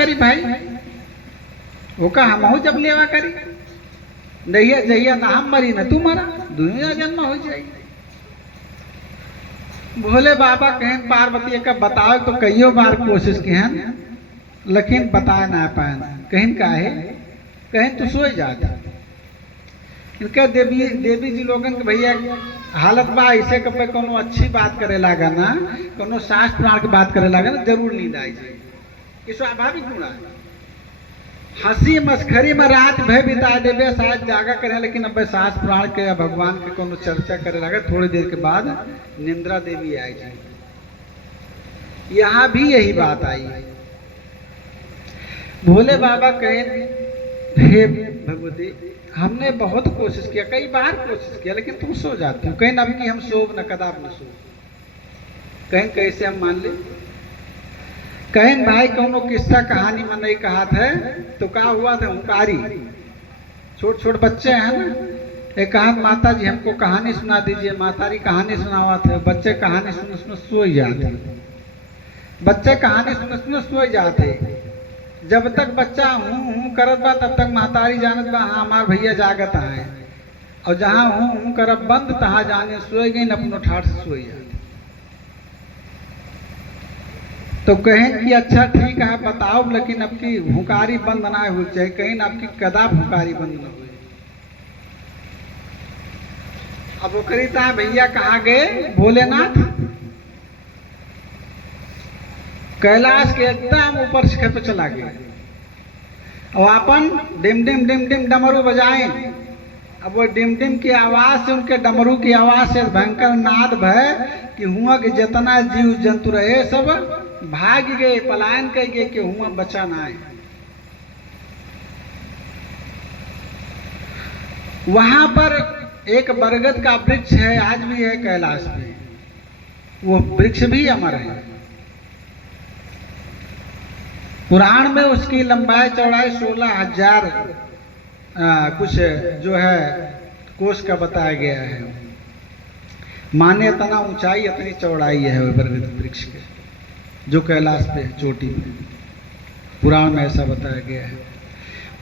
करी भाई, वो का हम जब लेवा करी नहीं जहिया ना हम मरी ना तू मरा, दुनिया जन्म हो जाएगी। भोले बाबा कहें पार्वती का बताओ तो कईयों बार कोशिश कहन लेकिन बता ना पाए, कहीं काहे कहीं तू सोई जाता। इनका देवी देवी जी लोगन के भैया हालत बा ऐसे कभी कोनो अच्छी बात करे लागा ना, कोनो शास्त्र पुराण की बात करे लागा ना जरूर नींद आई जाए, ये स्वाभाविक गुण है। हंसी मस्खरी में रात भय बिता देवे शायद जागा करे, लेकिन अब शास्त्र पुराण के या भगवान के कोनो चर्चा करे लगा थोड़ी देर के बाद निंद्रा देवी आई जाए। यहाँ भी यही बात आई। भोले बाबा कहे हे भगवती हमने बहुत कोशिश किया, कई बार कोशिश किया, लेकिन तुम सो जाती हो। कहीं अब की हम सोब न कदाप न सो, कहीं कैसे हम मान ले। कहीं भाई कोनो किस्सा कहानी में नहीं कहा था तो क्या हुआ था, हुंकारी छोट छोट बच्चे हैं ना, एक कहा माता जी हमको कहानी सुना दीजिए, मातारी कहानी सुनावा थे, बच्चे कहानी सुन सुन सो जाते, बच्चे कहानी सुन सुन सो जाते। जब तक बच्चा हूँ करत बा तब तक महतारी जानत बा हाँ हमार भैया जागत है, और जहाँ हूँ करब बंद तहाँ जाने सोए गई अपनो ठाठ से सोई जाते। तो कहें कि अच्छा ठीक है बताओ, लेकिन अब की हुकारी बंद ना हो जाए, कहीं आपकी कदाप हुकारी बंद न हो। अब वो करीता भैया कहाँ गए, भोलेनाथ कैलाश के एकदम ऊपर शिखर पे चला गया, और अपन डिम डिम डिम डिम डमरू बजाए। अब वो डिम डिम की आवाज से, उनके डमरू की आवाज से भयंकर नाद भय कि हुआ कि जितना जीव जंतु रहे सब भाग गए, पलायन कर गए कि हुआ बचा ना आए। वहां पर एक बरगद का वृक्ष है, आज भी है कैलाश में, वो वृक्ष भी अमर है। पुराण में उसकी लंबाई चौड़ाई 16,000 कुछ जो है कोष का बताया गया है। माने इतना ऊंचाई इतनी चौड़ाई है वो बरगद वृक्ष के, जो कैलाश पे चोटी में, पुराण में ऐसा बताया गया है।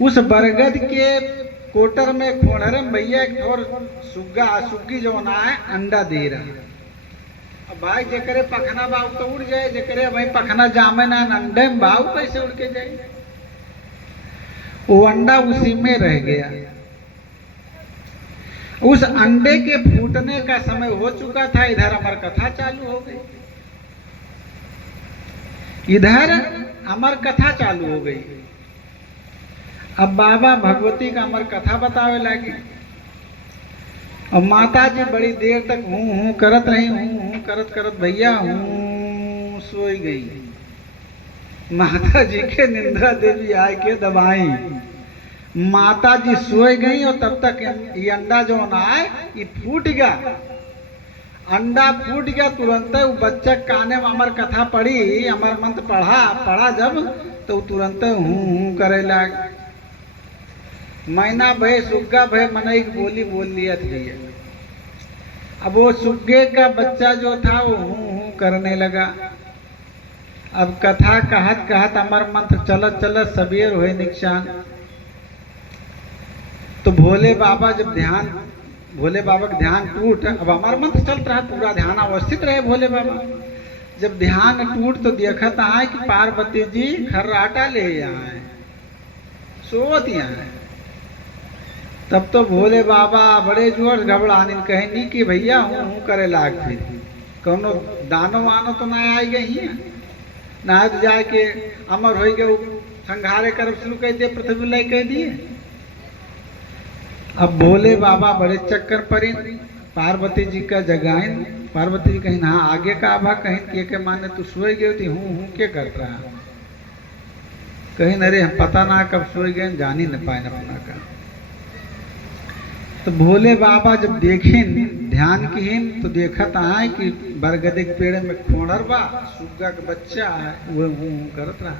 उस बरगद के कोटर में खोड़रे भैया और सुग्गी जो ना है अंडा दे रहा है। अब भाई जेकरे पखना बाऊ तो उड़ जाए, जेकरे भाई पखना जामे ना अंडे में बाऊ कैसे उड़ के जाए। वो अंडा उसी में रह गया। उस अंडे के फूटने का समय हो चुका था, इधर अमर कथा चालू हो गई, इधर अमर कथा चालू हो गई। अब बाबा भगवती का अमर कथा बतावे लगे, और माता जी बड़ी देर तक हूँ करत रही, हूँ करत करत भैया हूँ सोई गई। माता जी के निंद्रा देवी आए के दबाई, माता जी सोई गई, और तब तक ये अंडा जो ना आए ये फूट गया। अंडा फूट गया, तुरंत वो बच्चा काने में अमर कथा पढ़ी, अमर मंत्र पढ़ा जब तो तुरंत हूँ करे लग। मैना भय सुग्गा भय मनई बोली बोल लिया भैया। अब वो सुग्गे का बच्चा जो था वो हूँ करने लगा। अब कथा कहत कहत अमर मंत्र चलत चलत सबेर हुए निशान। तो भोले बाबा जब भोले बाबा का ध्यान टूट, अब अमर मंत्र चलता रहा, पूरा ध्यान अवस्थित रहे भोले बाबा। जब ध्यान टूट तो देखता है कि पार्वती जी खर्राटा ले आए, सोत यहाँ। तब तो भोले बाबा बड़े जोर घबराने कहनी कि भैया हूँ करे लाग थे, कोनो दानो वानो तो ना आई गई ना तो जाए के अमर हो गए संघारे कर शुरू कर दिए, पृथ्वी लय कह दिए। अब भोले बाबा बड़े चक्कर पड़े, पार्वती जी का जगाइन। पार्वती जी कहीं हाँ आगे का आभा, कहीं के माने तू सोई गई थी, हूँ क्या करता है, कहीं अरे हम पता ना कब सोई गए, जान ही न पाए अपना का। तो भोले बाबा जब देखें ध्यान की तो देखत आए कि बरगद के पेड़ में खोड़र बा, सुग्गा का बच्चा है, वो करत रहा।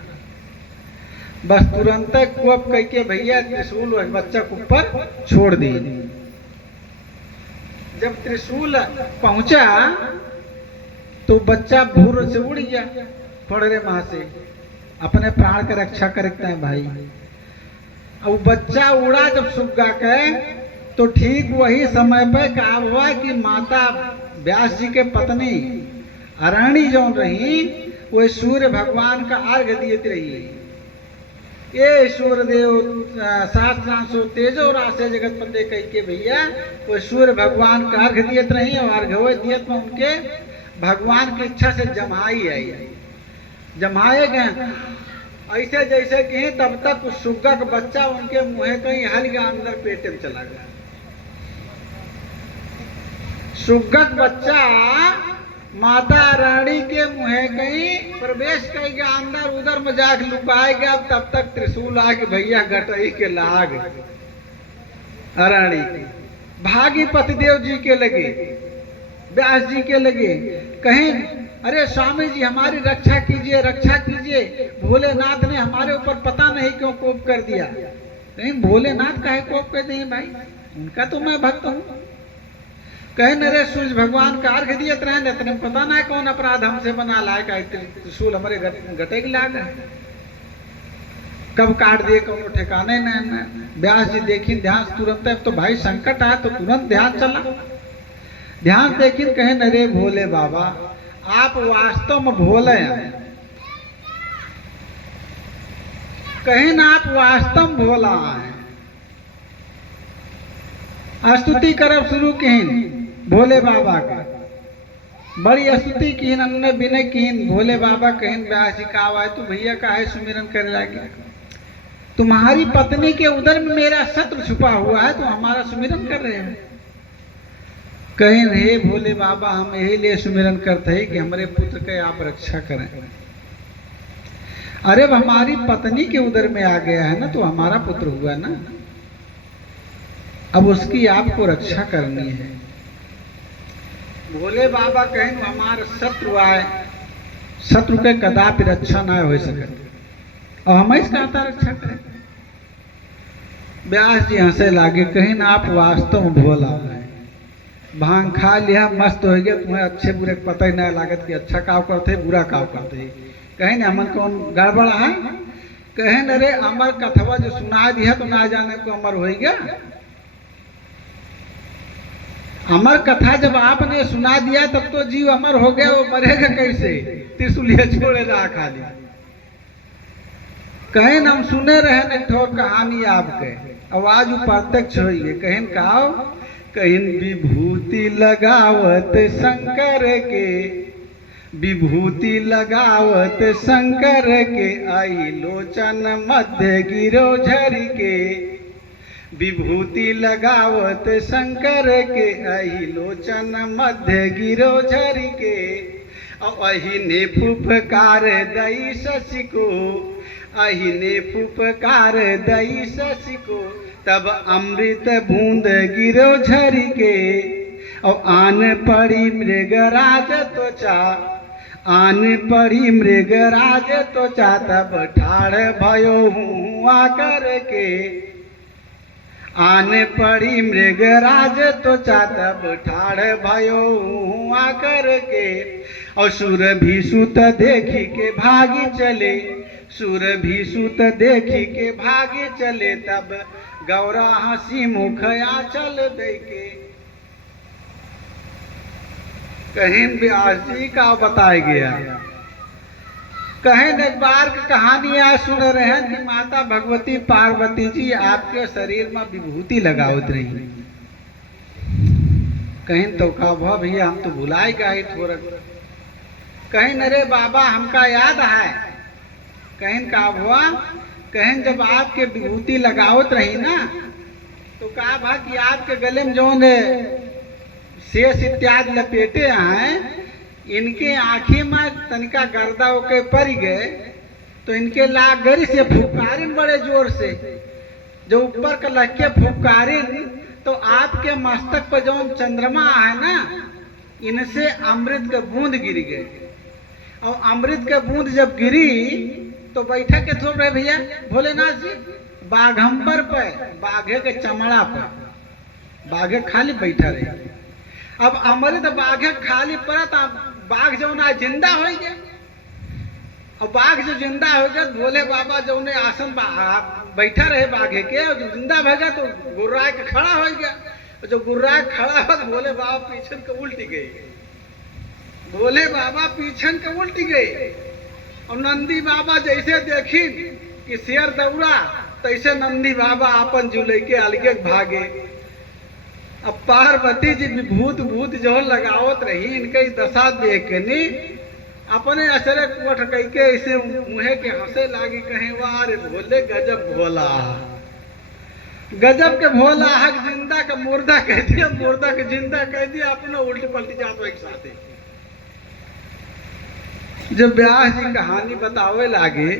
बस तुरंत कोप कह के भैया त्रिशूल बच्चा के ऊपर छोड़ दी। जब त्रिशूल पहुंचा तो बच्चा भूर से उड़ गया खोड़रे वहां से। अपने प्राण के रक्षा करते हैं भाई। अब बच्चा उड़ा जब सुग्गा के, तो ठीक वही समय पे का हुआ कि माता व्यास जी के पत्नी अरणी जो रही, वो सूर्य भगवान का अर्घ दिए रही। ये सूर्यदेव शास्त्रांशो तेजो राशे जगत पते कह के भैया वो सूर्य भगवान का अर्घ दियत रही, और अर्घ दियत में उनके भगवान की इच्छा से जमाई आई, जमाए गए ऐसे जैसे कि तब तक उस सुग्गा का बच्चा उनके मुंह कहीं हल गया, अंदर पेटे में चला गया। सुग्गा का बच्चा माता रानी के मुंह कहीं प्रवेश कर गया, अंदर उधर में जाके लुकाए गया। तब तक त्रिशूल आके भैया गटई के लाग रानी भागी पतिदेव जी के लगे, व्यास जी के लगे, कहीं अरे स्वामी जी हमारी रक्षा कीजिए, रक्षा कीजिए, भोलेनाथ ने हमारे ऊपर पता नहीं क्यों कोप कर दिया। कहीं भोलेनाथ काहे कोप कर दिए भाई, उनका तो मैं भक्त हूँ। कहे नरे सूर्य भगवान का अर्घ दिए रहे, इतने पता ना कौन अपराध हमसे बना लाए, त्रिशूल हमारे गटे की लाग कब काट दिए कौन ठिकाने न। व्यास जी देखी ध्यान तुरंत, तो भाई संकट आया तो तुरंत ध्यान चला, ध्यान देखी कहे नरे भोले बाबा आप वास्तव में भोले हैं, कहे ना आप वास्तव में भोला है। स्तुति करब शुरू किन भोले बाबा का, बड़ी स्तुति कीन, अन्य विनय कीन। भोले बाबा कहिन व्यास जी का आवाज तू भैया का है सुमिरन कर लगे, तुम्हारी पत्नी के उदर में मेरा शत्रु छुपा हुआ है, तो हमारा सुमिरन कर रहे हैं। कहें हे भोले बाबा हम यही लिए सुमिरन करते हैं कि हमारे पुत्र के आप रक्षा करें। अरे हमारी पत्नी के उदर में आ गया है ना, तो हमारा पुत्र हुआ ना, अब उसकी आपको रक्षा करनी है। भोले बाबा कहें हमारे शत्रु आए, शत्रु के कदापि रक्षा ना हो सके, और हम इसका रक्षा करें। व्यास जी हंसे लागे, कहीं ना आप वास्तव में भोला है, भांग खा लिया मस्त हो गया, तुम्हें अच्छे बुरे पता ही नहीं लागत कि अच्छा काव करते बुरा काव करते। कहीं ना हमन कौन गड़बड़ है, कहें अरे अमर कथवा जो सुना दिया तो ना जाने को अमर हो गया। अमर कथा जब आपने सुना दिया तब तो जीव अमर हो गया, वो मरेगा कैसे, त्रिशूलिया छोड़े रहा खाली। कहें हम सुने रहे न ठोर कहानी आपके, आवाज प्रत्यक्ष हुई है। कहें काव कहीं विभूति लगावत शंकर के, विभूति लगावत शंकर के, आई लोचन मध्य गिरो झरी के। विभूति लगावत शंकर के, आई लोचन मध्य गिरो झरी के। अही ने फुफकार दई शशि को, अही ने फुफकार दई शशि को, तब अमृत बूंद गिरो झरी के। और आन पड़ी मृगराज त्वचा, आन पड़ी मृगराज त्वचा, तब ठाड़ भयो हुआ करके। आन पड़ी मृगराज त्वचा, तब ठाड़ भयो हुआ करके। और सुर भी सुत देखी के भागी चले, सुर भी सुत देखी के भागे चले, तब गौरा हंसी मुख आंचल देके। कहीं व्यास जी का बताया गया, कहें एक बार की कहानी आज सुन रहे हैं कि माता भगवती पार्वती जी आपके शरीर में विभूति लगावत रही। कहीं तो कहा भैया हम तो भुलाए गए थोड़ा। कहीं अरे बाबा हमका याद है। कहीं का हुआ, कहें जब आपके विभूति लगावत रही ना, तो कहा भा कि आपके गले में जो शेष इत्यादि लपेटे हैं, इनके आँखी में तनिका गर्दा होके पड़ गए, तो इनके लागरी से फुफकारिन बड़े जोर से, जो ऊपर का लहके फुफकारिन, तो आपके मस्तक पर जो चंद्रमा है ना, इनसे अमृत का बूंद गिर गए। और अमृत का बूंद जब गिरी तो बैठा के थोप रहे भैया भोलेनाथ जी बाघंबर पर, बाघे के चमड़ा पर, बाघे खाली बैठा रहे। अब अमृत बाघे खाली पड़ा, बाघ जो ना जिंदा हो गया। और बाघ जो जिंदा हो गया, भोले बाबा जो उन्हें आसन बैठा रहे बाघे के, और जो जिंदा हो गया तो गुर्राए के खड़ा हो गया। और जो गुर्राए खड़ा हो, भोले बाबा पीछन के उल्टी गए, भोले बाबा पीछन के उल्टी गए। और नंदी बाबा जैसे देखी कि शेर दौड़ा, तैसे नंदी बाबा अपन झूले के अलगे भागे। अब पार्वती जी विभूत भूत जो लगावत रही, इनके दशा देख के नी अपने अचरे कोठ कह के ऐसे मुहे के हंसे लागी, कहे वाह रे भोले गजब भोला, गजब के भोला। हक जिंदा का मुर्दा कह दिया, मुर्दा के जिंदा कह दिया, अपने उल्टी पलटी जात एक साथे। जब व्यास जी कहानी बतावे लागे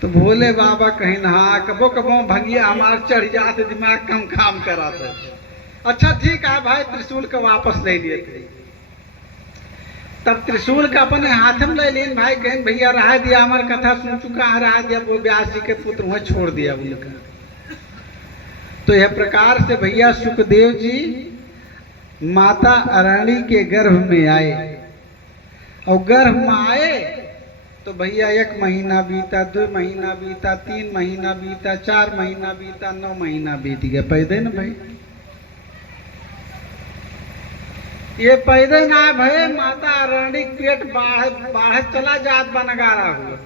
तो भोले बाबा कहीं नहा कबो कबो भंगिया हमार चढ़ जाते, दिमाग कम काम कराते। अच्छा ठीक है भाई, त्रिशूल का वापस ले लिए थे। तब त्रिशूल का अपने हाथ में ले लेन भाई, कहें भैया रहा दिया, हमार कथा सुन चुका है, रहा दिया। वो व्यास जी के पुत्र वह छोड़ दिया उनका। तो यह प्रकार से भैया सुखदेव जी माता अरणी के गर्भ में आए, और गर्भ में आए तो भैया 1 महीना बीता, 2 महीना बीता, 3 महीना बीता, 4 महीना बीता, 9 महीना बीत गया। पैदे न भाई, ये पैदे ना भय, माता अरणी पेट बाढ़ चला जात बनगारा हुआ।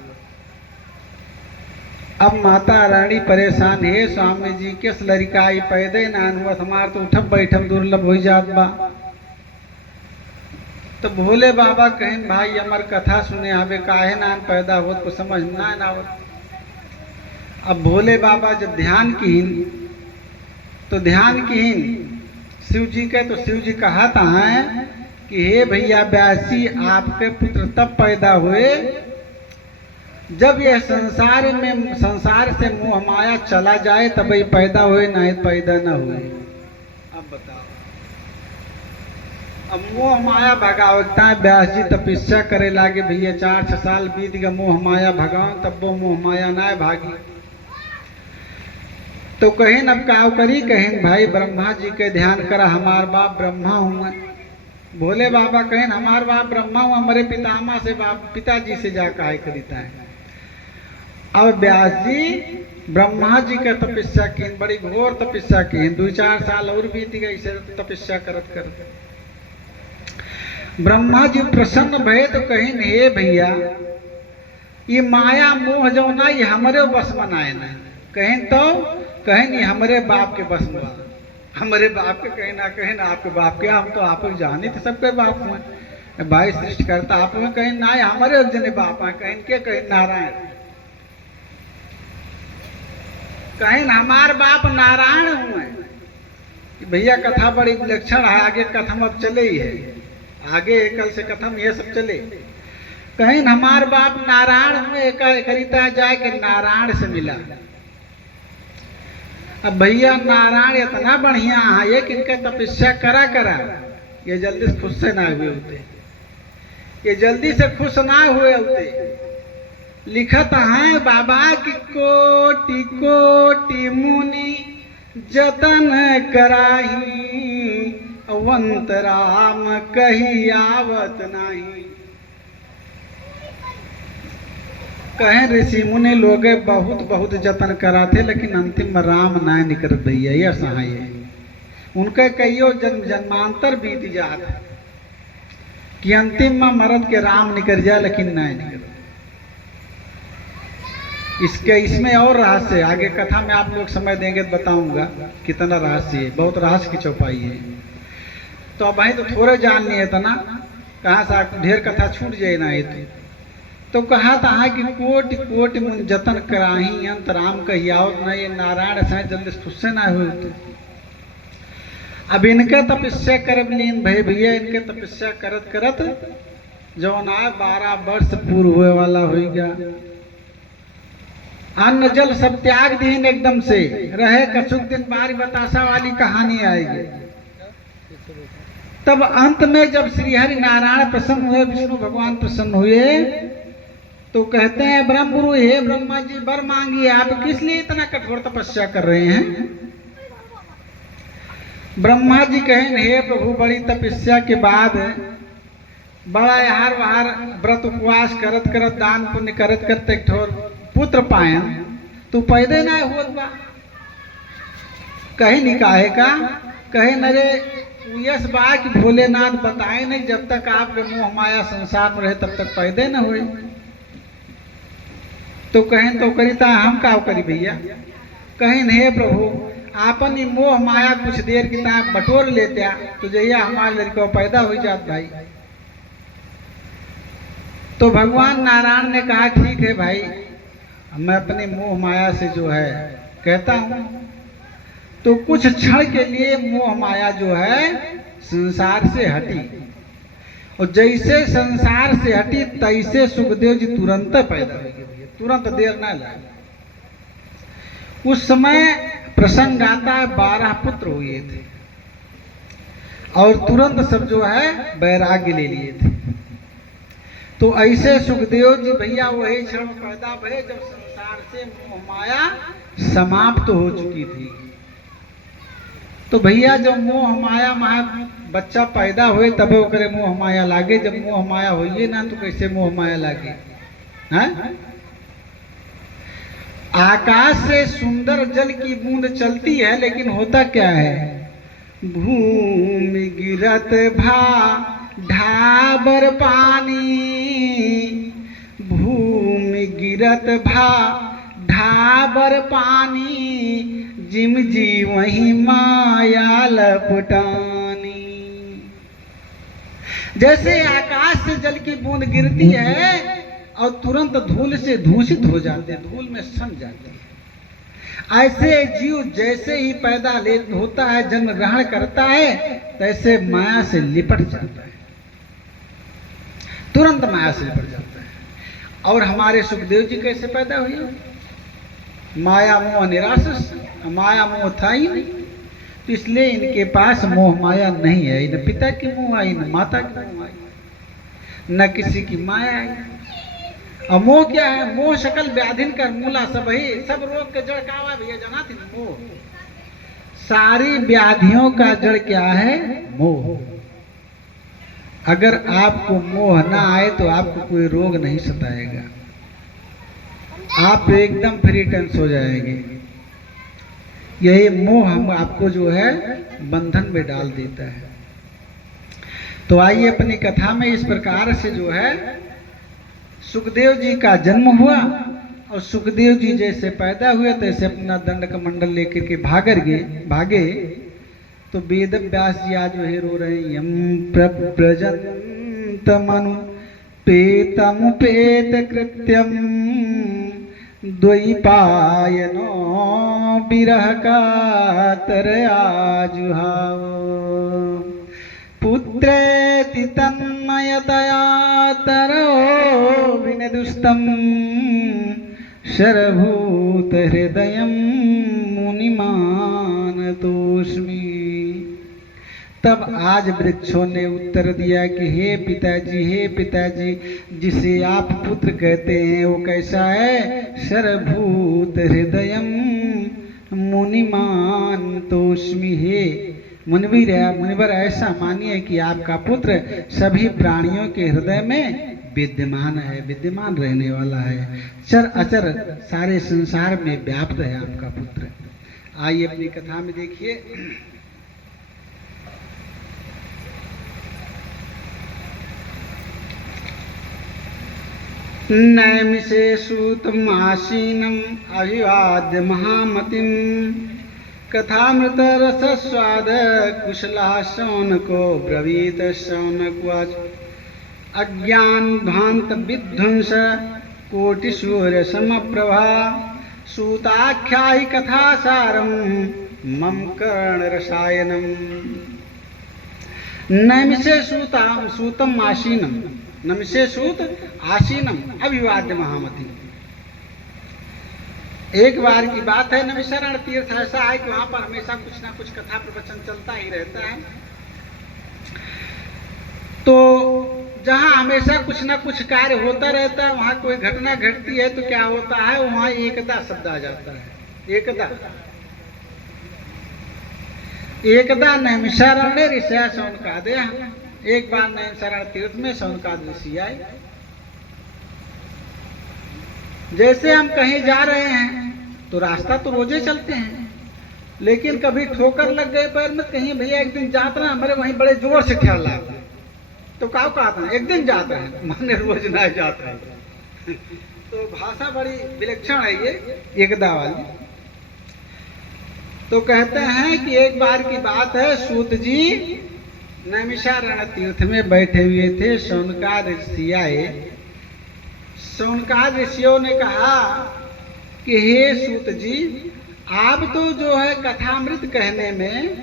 अब माता रानी परेशान है, स्वामी जी किस लड़काई पैदे नान हुआ, हमार तो उठब बैठब दुर्लभ हो जात बा। तो भोले बाबा कहें भाई अमर कथा सुने आवे, काहे नान पैदा होत को समझ ना आवत। अब भोले बाबा जब ध्यान कीन तो ध्यान कीन शिव जी के, तो शिव जी कहता है कि हे भैया व्यासी, आपके पुत्र तब पैदा हुए जब यह संसार से मोह माया चला जाए, तब ही पैदा हुए, नहीं पैदा न हुए। अब बताओ, अब मोह माया भगावता है। व्यास जी तपस्या करे लागे, भैया 4-6 साल बीत गए, मोह माया भगाओ, तब वो मोह माया ना भागी। तो कहें अब का करी, कहें भाई ब्रह्मा जी के ध्यान करा, हमार बाप ब्रह्मा हूँ। भोले बाबा कहें हमार बाप ब्रह्मा हूँ, हमारे पितामह से पिताजी से जा कहा करीता है। अब व्यास जी ब्रह्मा जी का तपस्या की, बड़ी घोर तपस्या की, 2-4 साल और बीत गई से तपस्या करत करते। ब्रह्मा जी प्रसन्न भये तो कहीं हे भैया, ये माया मोह जो ना ये हमारे बस में ना है। कहें तो कहें नहीं हमारे बाप के बस में, हमारे बाप के कहें ना आपके बाप के, हम तो आप जाने थे सबके बाप में, भाई सृष्टि करता आप में, कहें ना हमारे जने बाप है, कहें के कहें नारायण, कहें हमार बाप नारायण हुए। भैया कथा बड़ी विलक्षण है, आगे कथम अब चले ही है, आगे कल से कथम ये सब चले। कहें हमार बाप नारायण हुए, करीता जाए कि नारायण से मिला। अब भैया नारायण इतना बढ़िया है कि इनका तपस्या करा ये जल्दी से खुश से ना हुए होते, ये जल्दी से खुश ना हुए होते। लिखत है बाबा की कोटि कोटि मुनि जतन कराही, अवंत राम कही आवत नाही। कहें ऋषि मुनि लोग बहुत बहुत जतन कराते, लेकिन अंतिम में राम ना निकल भैया, यह सहाय है। उनके कईयों जन्मांतर बीत जात कि अंतिम में मरद के राम निकल जाए, लेकिन ना निकल। इसमें और रहस्य आगे कथा में आप लोग समय देंगे तो बताऊंगा कितना रहस्य है, बहुत रहस्य की चौपाई है। तो अब भाई तो थोड़े जान नहीं है तना, कहाँ से ढेर कथा छूट जाए ना। तो कहा था कि कोटि कोटि मुनि जतन कराही, अंत राम कहियावत ना। ये नारायण से जल्दी खुश से ना हुए तो अब इनके तपस्या करब लीन भय भैया, इनके तपस्या करत करत जो ना 12 वर्ष पूर्व हुए वाला हो गया। अन्न जल सब त्याग दीन एकदम से रहे, कछुक दिन बारी बतासा वाली कहानी आएगी। तब अंत में जब श्री हरि नारायण प्रसन्न हुए, विष्णु भगवान प्रसन्न हुए, तो कहते हैं ब्रह्म गुरु हे ब्रह्मा जी वर मांगिए, आप किस लिए इतना कठोर तपस्या कर रहे हैं। ब्रह्मा जी कहें हे प्रभु, बड़ी तपस्या के बाद बड़ा हार वहार व्रत उपवास करत करत दान पुण्य करत करत एक ठोर पुत्र पायन तू पैदे ना होत बा कहीं निकाहे का कहे नरे यस बा कि भोलेनाथ बताए नहीं जब तक आपके मोह माया संसार में रहे तब तक पैदे न हुए तो कहें तो करीता हम का करी भैया कहीं हे प्रभु आपन ही मोह माया कुछ देर की तरह बटोर लेते तो जैया हमारे लड़का पैदा हो जात भाई। तो भगवान नारायण ने कहा ठीक है भाई मैं अपने मोह माया से जो है कहता हूं तो कुछ क्षण के लिए मोह माया जो है संसार से हटी और जैसे संसार से हटी तैसे सुखदेव जी तुरंत पैदा हो गए तुरंत देर ना लगी। उस समय प्रसंग आता है 12 पुत्र हुए थे और तुरंत सब जो है वैराग्य ले लिए थे। तो ऐसे सुखदेव जी भैया वही क्षण पैदा भये जब संसार से मोह माया समाप्त हो चुकी थी। तो भैया जब मोह माया बच्चा पैदा हुए तब वो करे मोह माया लागे जब मोह माया होइए ना तो कैसे मोह माया लागे हैं? आकाश से सुंदर जल की बूंद चलती है लेकिन होता क्या है भूमि गिरत भा ढाबर पानी भूमि गिरत भा ढाबर पानी जिम जी वही माया लपटानी। जैसे आकाश से जल की बूंद गिरती है और तुरंत धूल से दूषित हो जाते धूल में सम जाते हैं ऐसे जीव जैसे ही पैदा ले होता है जन्म ग्रहण करता है तैसे माया से लिपट जाता है तुरंत माया से लिपट जाता है। और हमारे सुखदेव जी कैसे पैदा हुए माया मोह निराश माया मोह था ही नहीं तो इसलिए इनके पास मोह माया नहीं है न पिता की मोह आई न माता की मोह आई न किसी की माया आई। और मोह क्या है मोह सकल व्याधिन कर मूला सब ही सब रोग के जड़ का भैया जाना थी मोह सारी व्याधियों का जड़ क्या है मोह। अगर आपको मोह ना आए तो आपको कोई रोग नहीं सताएगा आप एकदम फ्री टेंस हो जाएंगे। यही मोह हम आपको जो है बंधन में डाल देता है। तो आइए अपनी कथा में इस प्रकार से जो है सुखदेव जी का जन्म हुआ और सुखदेव जी जैसे पैदा हुए तैसे अपना दंड का मंडल लेकर के भागे। तो वेद व्यास जी आज वही रो रहे हैं यम प्रव्रजंत मनु पेतमुपेत कृत्यम द्वैपायनो विरह का तरयाजुहाव पुत्रेति तन्मयतया तरो विनदुष्टं शरभूत हृदयं मुनिमानतोस्मि। तब आज वृक्षों ने उत्तर दिया कि हे पिताजी जिसे आप पुत्र कहते हैं वो कैसा है शरभूत हृदयम मुनिमानतोस्मि। हे मुनिवर ऐसा मानिए कि आपका पुत्र सभी प्राणियों के हृदय में विद्यमान रहने वाला है चर अचर सारे संसार में व्याप्त है आपका पुत्र। आइए अपनी कथा में देखिए नैमिषे सूतमासीनम् अभिवाद्य महामतिम् कथामृत रसस्वाद कुशला शौनको ब्रवीत शौनकवाच अज्ञान भांत विध्वंस कोटिसूर्य समप्रभा सूताख्यायि कथासारम मम कर्ण रसायनम। नैमिषे सूतम आसीनम नमिषे सूत आसीनम अभिवाद्य महामति। एक बार की बात है नमिषारण तीर्थ ऐसा है कि वहां पर हमेशा कुछ ना कुछ कथा प्रवचन चलता ही रहता है। तो जहां हमेशा कुछ ना कुछ कार्य होता रहता है वहां कोई घटना घटती है तो क्या होता है वहां एकदा शब्द आ जाता है। एकदा नैमिषारण्य ऋषया शौनकादय एक बार नैमिषारण्य तीर्थ में शौनकादि ऋषि आए। जैसे हम कहीं जा रहे हैं तो रास्ता तो रोजे चलते हैं, लेकिन कभी ठोकर लग गए पैर में, कहीं भैया एक दिन जाते ना हमारे वहीं बड़े जोर से ख्याल आता है, तो क्या कहते हैं एक दिन जाते हैं, माने रोज ना जाते हैं। तो भाषा बड़ी विलक्षण है ये एकदा वाली। तो कहते हैं कि एक बार की बात है, सूत जी नैमिषारण्य तीर्थ में बैठे हुए थे, शौनकादि ऋषि आए। शौनकादि ऋषियों ने कहा कि हे सूत जी, आप तो जो है कथामृत कहने में,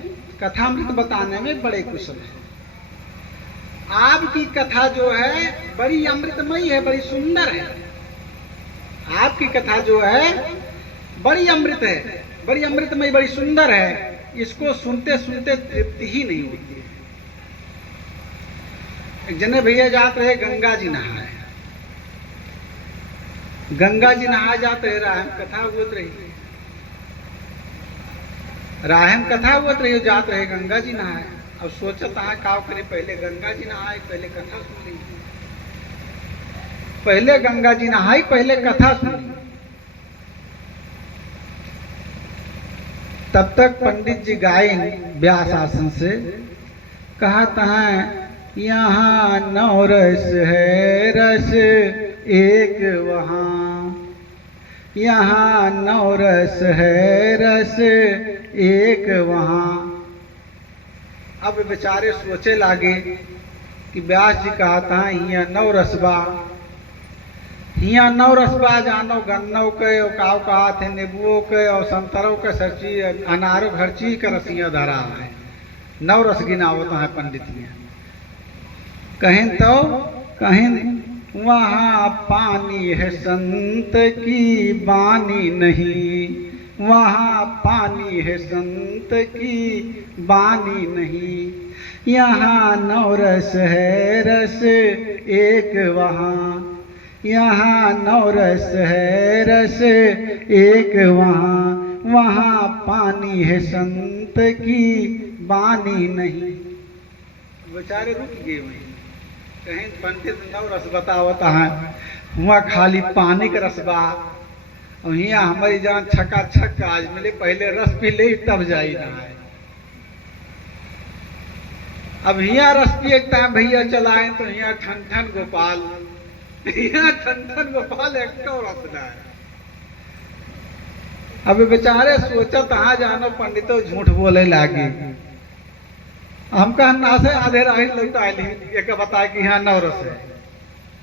कथामृत बताने में बड़े कुशल हैं। आपकी कथा जो है बड़ी अमृतमयी है, बड़ी सुंदर है। आपकी कथा जो है बड़ी अमृत है, बड़ी अमृतमयी, बड़ी सुंदर है। इसको सुनते सुनते तृप्ति ही नहीं होती। एक जने भैया जाते रहे गंगा जी नहाए, गंगा जी नहा जाते रहे, राहम कथा हुत रही, राहम कथा हुत रही, जाते रहे गंगा जी नहाए। अब सोचता है का करे, पहले गंगा जी नहाए पहले कथा सुन ली, पहले गंगा जी नहाई पहले कथा सुन ली। तब तक पंडित जी गायन व्यास आसन से कहता है, यहाँ 9 रस है, रस एक वहाँ, यहाँ 9 रस है, रस एक वहाँ। अब बेचारे सोचे लागे कि व्यास जी कहता है यहाँ 9 रसबा, यहाँ 9 रसबा, जानो गन्नों के और काव कहा थे नींबुओं के और संतरों के सरची अनारों हर चीज का रसिया धरा है। 9 रस गिनावता है पंडित जी। कहीं तो कहीं वहाँ पानी है संत की बानी नहीं, वहाँ पानी है संत की बानी नहीं, यहाँ 9 रस है, रस एक वहाँ, यहाँ 9 रस है, रस एक वहाँ, वहाँ पानी है संत की बानी नहीं। बेचारे रुक गए वहीं। कहीं पंडित 9 रस बतावता है, वहाँ खाली पानी का रसबा, और यहाँ हमारी जान छका छक आज मिले, पहले रस पी ले तब जाई ना है। अब यहाँ रस पिए टाइम भैया चलाए तो यहाँ ठन ठन गोपाल, यहाँ ठन ठन गोपाल एक तो रस ना है। अब बेचारे सोचा कहाँ जानो, पंडितों झूठ बोले लागे। हम कहा ना से आधे राही लौट आयली, एक बताए कि यहाँ 9 रस है,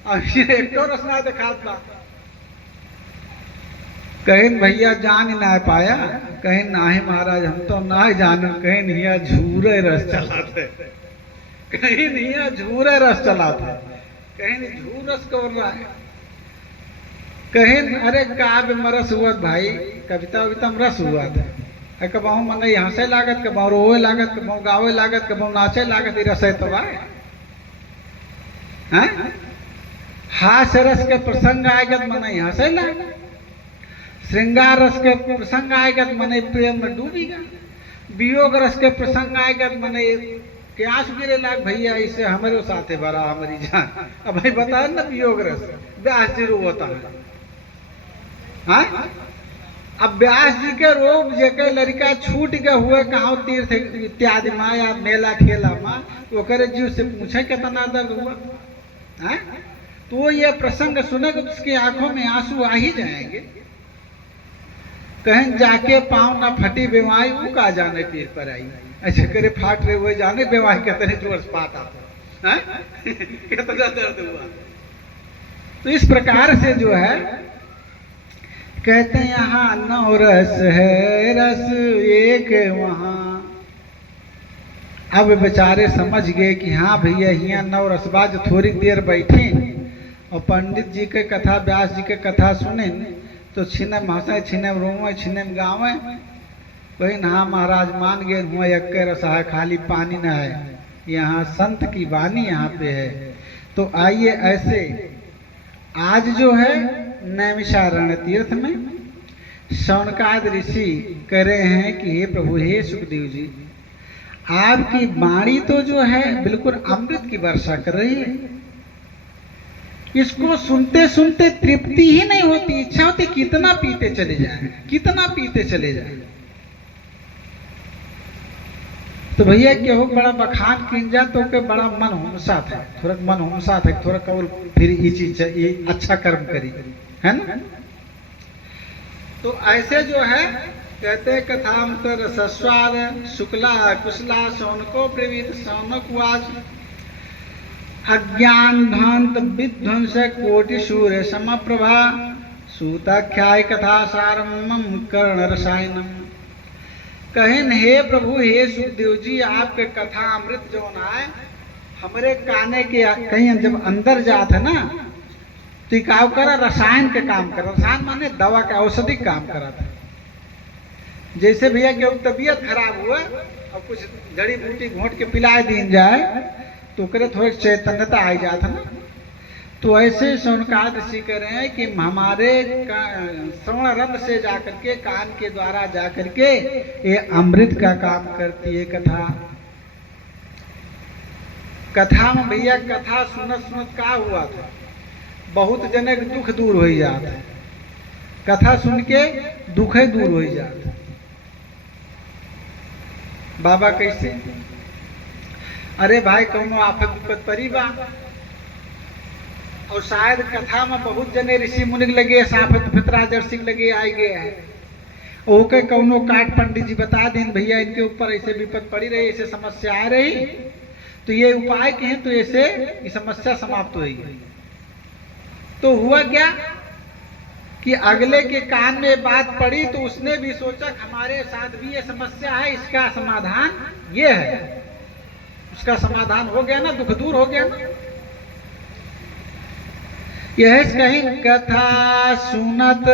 अब एक तो रस ना दिखात बा। कहीं भैया जान ना पाया, कहीं ना ही महाराज हम तो ना जान, कहीं नहीं झूरे रस चला थे, कहीं नहीं झूरे रस चला था, कहीं झूर रस कर रहा है, कहीं अरे काव्य में रस हुआ भाई, कविता वविता में रस हुआ था। कबाऊ मन यहाँ से लागत, कबाऊ रोए लागत, कबाऊ गावे लागत, कबाऊ नाचे लागत, रस है तो हास्य रस के प्रसंग आएगत मन यहाँ से लागत, श्रृंगार रस के प्रसंग आएगत मन प्रेम में डूबेगा, वियोग रस के प्रसंग आएगत मन के आंसू गिरे लाग। भैया इसे हमारे साथे भरा हमारी जान। अब भाई बता ना वियोग रस व्यास जी रो होता है। हाँ? अब व्यास जी के रोग जेके लड़का छूट के हुए कहा तीर्थ इत्यादि माँ या मेला ठेला माँ, वो करे जीव से पूछे कितना दर्द हुआ है, तो ये प्रसंग सुनेगा तो उसकी आंखों में आंसू आ ही जाएंगे। कहीं जाके पाँव ना फटी बीमारी, वो का जाने पीर पर आई, ऐसे करे फाट रहे हुए जाने बीमारी कितने जोर से पाता था, कितना दर्द हुआ। तो इस प्रकार से जो है कहते हैं यहाँ 9 रस है, रस एक वहाँ। अब बेचारे समझ गए कि हाँ भैया यहाँ 9 रसबा। जो थोड़ी देर बैठे और पंडित जी के कथा, व्यास जी के कथा सुने तो छिने हंसे, छिने रोवे, छिने गावे, कहीं हाँ महाराज मान गए हुआ एक रस है, खाली पानी न है, यहाँ संत की वाणी यहाँ पे है। तो आइए ऐसे आज जो है नैमिषारण्य तीर्थ में शौनकादि ऋषि कह रहे हैं कि हे प्रभु, हे सुखदेव जी, आपकी वाणी तो जो है बिल्कुल अमृत की वर्षा कर रही है। इसको सुनते सुनते तृप्ति ही नहीं होती, इच्छा होती कितना पीते चले जाएं, कितना पीते चले जाएं। तो भैया क्या हो बड़ा बखान किन जा तो के बड़ा मन हुमसा था, थोड़ा मन हुमसा था, थोड़ा कबूल फिर ये चीज ये अच्छा कर्म करी, है ना। तो ऐसे जो है कहते कथांतर सस्वाद शुक्ला कुशला सौनको प्रवीत सौनक वाच अज्ञान भांत विध्वंस कोटि सूर्य समप्रभा सूताख्याय कथा सारमम कर्ण रसायनम। कहें हे प्रभु हे सुखदेव जी आपके कथा अमृत जो आए हमारे काने के कहीं जब अंदर जात है ना तो क्या करा रसायन के काम कर, रसायन माने दवा का औषधि काम करा था। जैसे भैया कि तबीयत खराब हुआ और कुछ जड़ी बूटी घोट के पिलाए दी जाए तो करे थोड़ी चैतन्यता आ जाता ना। तो ऐसे शौनकाद ऋषि कह रहे हैं कि हमारे श्रवण रंध्र से जाकर के कान के द्वारा जाकर के ये अमृत का काम करती है कथा। कथा में भैया कथा सुनत सुनत का हुआ था, बहुत जने के दुख दूर हो जाता है, कथा सुन के दुख दूर हो जाता। बाबा कैसे? अरे भाई कौनो आफत विपत परी बा और शायद कथा में बहुत जने ऋषि मुनि लगे साफत फितरा जर्सिक लगे आए गए हैं, ओके कौनो काट पंडित जी बता दें भैया इनके ऊपर ऐसे विपत पड़ी रही, ऐसे समस्या आ रही, तो ये उपाय के हैं तो ऐसे ये समस्या समाप्त होगी। तो हुआ क्या कि अगले के कान में बात पड़ी तो उसने भी सोचा हमारे साथ भी ये समस्या है, इसका समाधान ये है। उसका समाधान हो गया ना, दुख दूर हो गया ना। यह कहीं कथा सुनत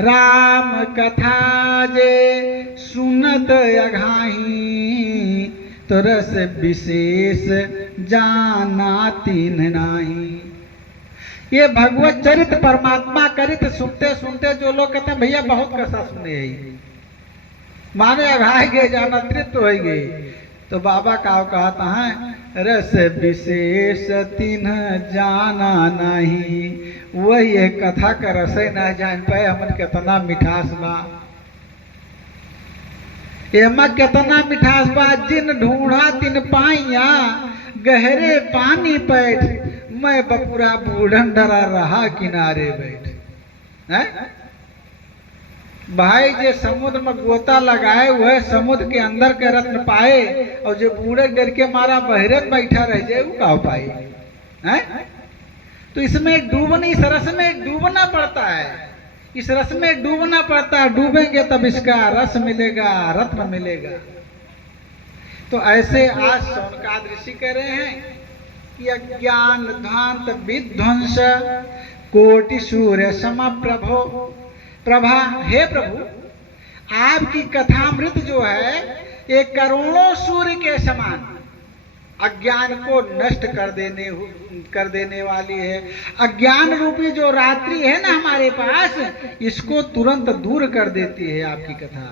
राम कथा जे सुनत अघाही तो रस विशेष जाना तीन नाही। ये भगवत चरित्र परमात्मा करित सुनते सुनते जो लोग कहते हैं भैया बहुत कथा सुने माने अघाई गए जाना तृप्त हो गई, तो बाबा का कहता है रस विशेष तीन जाना नहीं। वही कथा का रस न जान पाए हमन कितना मिठास बा, एमा कितना मिठास बा। जिन ढूंढा तिन पाइया गहरे पानी पैठ मैं बपुरा बूढ़न डरा रहा किनारे बैठ। है भाई जे समुद्र में गोता लगाए वह समुद्र के अंदर के रत्न पाए और जो बूढ़े डर के मारा बहरत बैठा रह जाए वो कहा पाए है। तो इसमें डूबनी, इस रस में डूबना पड़ता है, इस रस में डूबना पड़ता है। डूबेंगे तब इसका रस मिलेगा, रत्न मिलेगा। तो ऐसे आज शौनकाद ऋषि कह रहे हैं कि अज्ञान ध्वांत विध्वंस कोटि सूर्य सम प्रभो प्रभा। हे प्रभु आपकी कथामृत जो है एक करोड़ों सूर्य के समान अज्ञान को नष्ट कर देने वाली है। अज्ञान रूपी जो रात्रि है ना हमारे पास, इसको तुरंत दूर कर देती है आपकी कथा।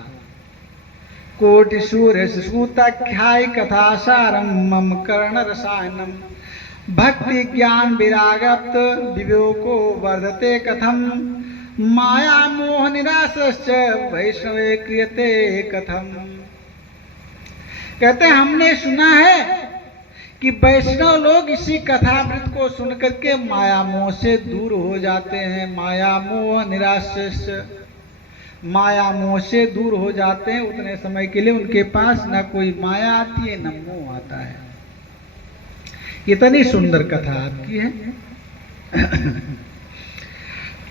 कोटि सूर्य सूताख्याय कथा सारम मम कर्ण रसायनम भक्ति ज्ञान विरागत विवेको वर्धते कथम माया मोह निराश्च वैष्णवे क्रियते कथम। कहते हैं हमने सुना है कि वैष्णव लोग इसी कथामृत को सुन करके माया मोह से दूर हो जाते हैं। माया मोह निराश्च, माया मोह से दूर हो जाते हैं। उतने समय के लिए उनके पास न कोई माया आती है न मोह आता है। इतनी सुंदर कथा आपकी है।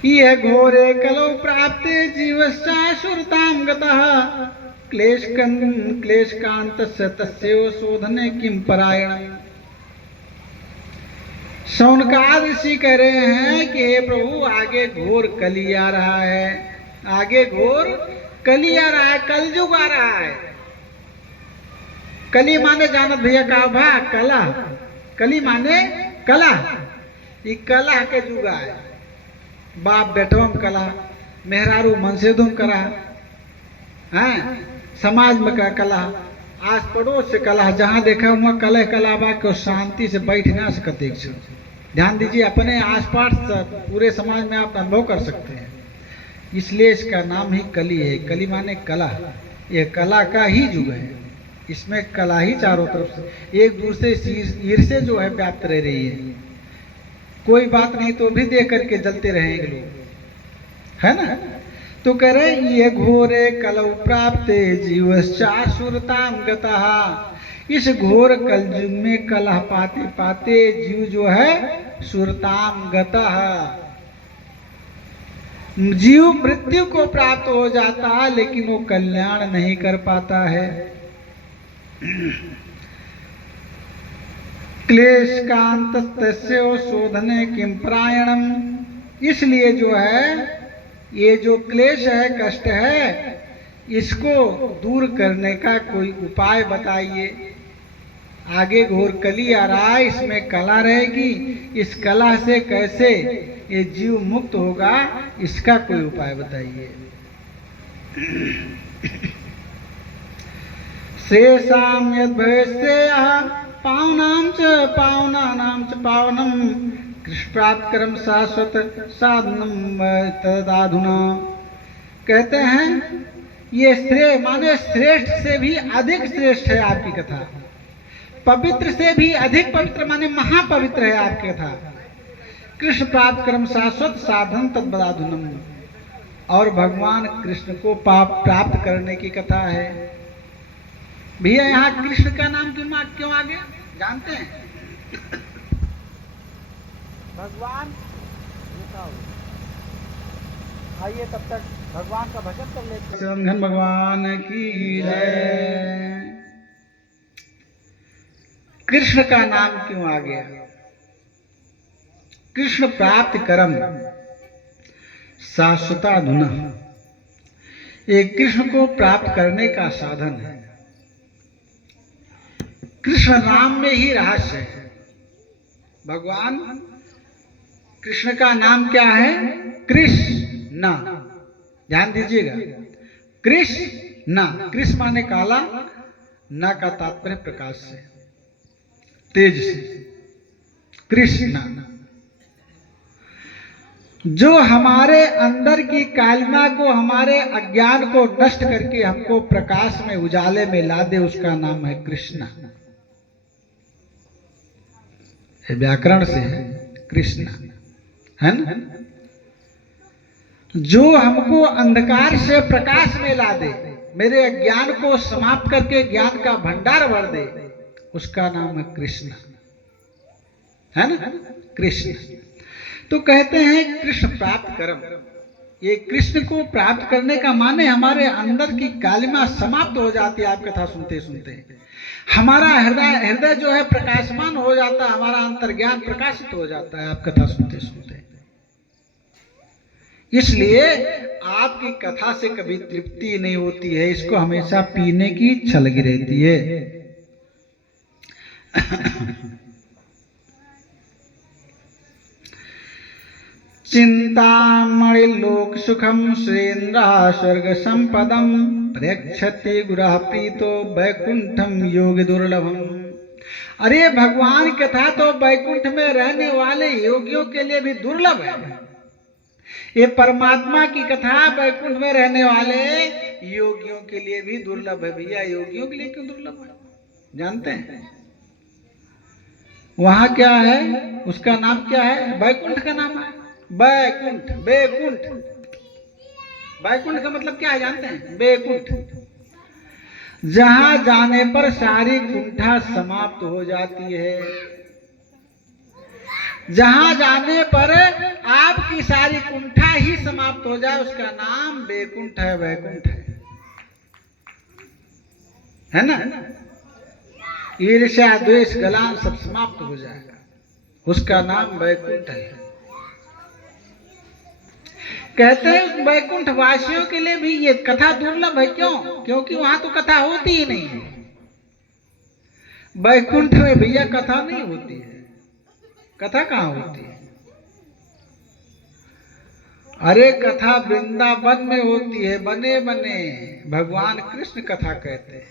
ये घोरे कलौ प्राप्ते जीवश्चाशुरतां गतः क्लेशकांतस्य तस्यो शोधने किम परायणम्। शौनकाद ऋषि कह रहे हैं कि हे प्रभु आगे घोर कली आ रहा है, आगे घोर कली आ रहा है, कलयुग आ रहा है। कली माने जानत भैया का भा कला, कली माने कला, ये कला के युग है। बाप बेटवम कला, मेहरारू मनसेदुम करा, हाँ समाज में का कला, आस पड़ोस से कलह, जहाँ देखा वहाँ कलह कलावा को शांति से बैठ ना सकते। ध्यान दीजिए, अपने आसपास पूरे समाज में आप अनुभव कर सकते हैं। इसलिए इसका नाम ही कली है। कली माने कला, ये कला का ही युग है। इसमें कला ही चारों तरफ से, एक दूसरे से ईर्ष्या जो है व्याप्त रह रही है। कोई बात नहीं तो भी देख करके जलते रहेंगे लोग, है ना। तो कह रहे ये घोरे कलौ प्राप्ते जीवश्चासुरताम गतः। इस घोर कलयुग में कलह पाते पाते जीव जो है सुरताम गतः, जीव मृत्यु को प्राप्त हो जाता है, लेकिन वो कल्याण नहीं कर पाता है। क्लेश कांत शोधने किम प्रायणम। इसलिए जो है ये जो क्लेश है, कष्ट है, इसको दूर करने का कोई उपाय बताइए। आगे घोर कली आ रहा है, इसमें कला रहेगी, इस कला से कैसे ये जीव मुक्त होगा, इसका कोई उपाय बताइए। शेषाम यद भविष्यः पावनाम च पावनानाम च पावनम कृष्ण प्राप्त कर्म शाश्वत साधनम तदाधुना। कहते हैं ये श्रेय माने श्रेष्ठ से भी अधिक श्रेष्ठ है आपकी कथा, पवित्र से भी अधिक पवित्र माने महापवित्र है आपकी कथा। कृष्ण प्राप्त कर्म शाश्वत साधन तदाधुनम, और भगवान कृष्ण को पाप प्राप्त करने की कथा है। भैया यहाँ कृष्ण का नाम क्यों आ गया जानते हैं? भगवान आइए तब तक भगवान का भजन कर लेते। श्रीरंगन भगवान की जय। कृष्ण का नाम क्यों आ गया? कृष्ण प्राप्त कर्म शाश्वताधुना, ये कृष्ण को प्राप्त करने का साधन है। कृष्ण नाम में ही रहस्य है। भगवान कृष्ण का नाम क्या है? कृष्ण। ध्यान दीजिएगा, कृष्ण। कृष्ण माने काला, न का तात्पर्य प्रकाश से, तेज से। कृष्ण जो हमारे अंदर की कालिमा को, हमारे अज्ञान को नष्ट करके हमको प्रकाश में, उजाले में ला दे, उसका नाम है कृष्ण। व्याकरण से है कृष्ण, है ना। जो हमको अंधकार से प्रकाश में ला दे, मेरे अज्ञान को समाप्त करके ज्ञान का भंडार भर दे, उसका नाम है कृष्ण, है ना। कृष्ण तो कहते हैं कृष्ण प्राप्त कर्म। ये कृष्ण को प्राप्त करने का माने हमारे अंदर की कालिमा समाप्त हो जाती है। आप कथा सुनते सुनते हमारा हृदय जो है प्रकाशमान हो जाता है, हमारा अंतर्ज्ञान प्रकाशित हो जाता है आप कथा सुनते सुनते। इसलिए आपकी कथा से कभी तृप्ति नहीं होती है, इसको हमेशा पीने की इच्छा लगी रहती है। चिंतामणि लोक सुखम सुरेंद्र स्वर्ग संपदम प्रेक्षते गुरः प्रीतो वैकुंठम योग दुर्लभम। अरे भगवान कथा तो वैकुंठ में रहने वाले योगियों के लिए भी दुर्लभ है। ये परमात्मा की कथा वैकुंठ में रहने वाले योगियों के लिए भी दुर्लभ है। भैया योगियों के लिए क्यों दुर्लभ है जानते हैं? वहां क्या है, उसका नाम क्या है? वैकुंठ का नाम है वैकुंठ। वैकुंठ, वैकुंठ का मतलब क्या है जानते हैं? वैकुंठ, जहां जाने पर सारी कुंठा समाप्त हो जाती है। जहां जाने पर आपकी सारी कुंठा ही समाप्त हो जाए, उसका नाम वैकुंठ है। वैकुंठ है ना। ईर्ष्या द्वेष गलान सब समाप्त हो जाएगा, उसका नाम वैकुंठ है। कहते हैं वैकुंठ वासियों के लिए भी ये कथा दुर्लभ है। क्यों? क्योंकि वहां तो कथा होती ही नहीं है। वैकुंठ में भैया कथा नहीं होती है। कथा कहाँ होती है? अरे कथा वृंदावन में होती है, बने बने। भगवान कृष्ण कथा कहते हैं।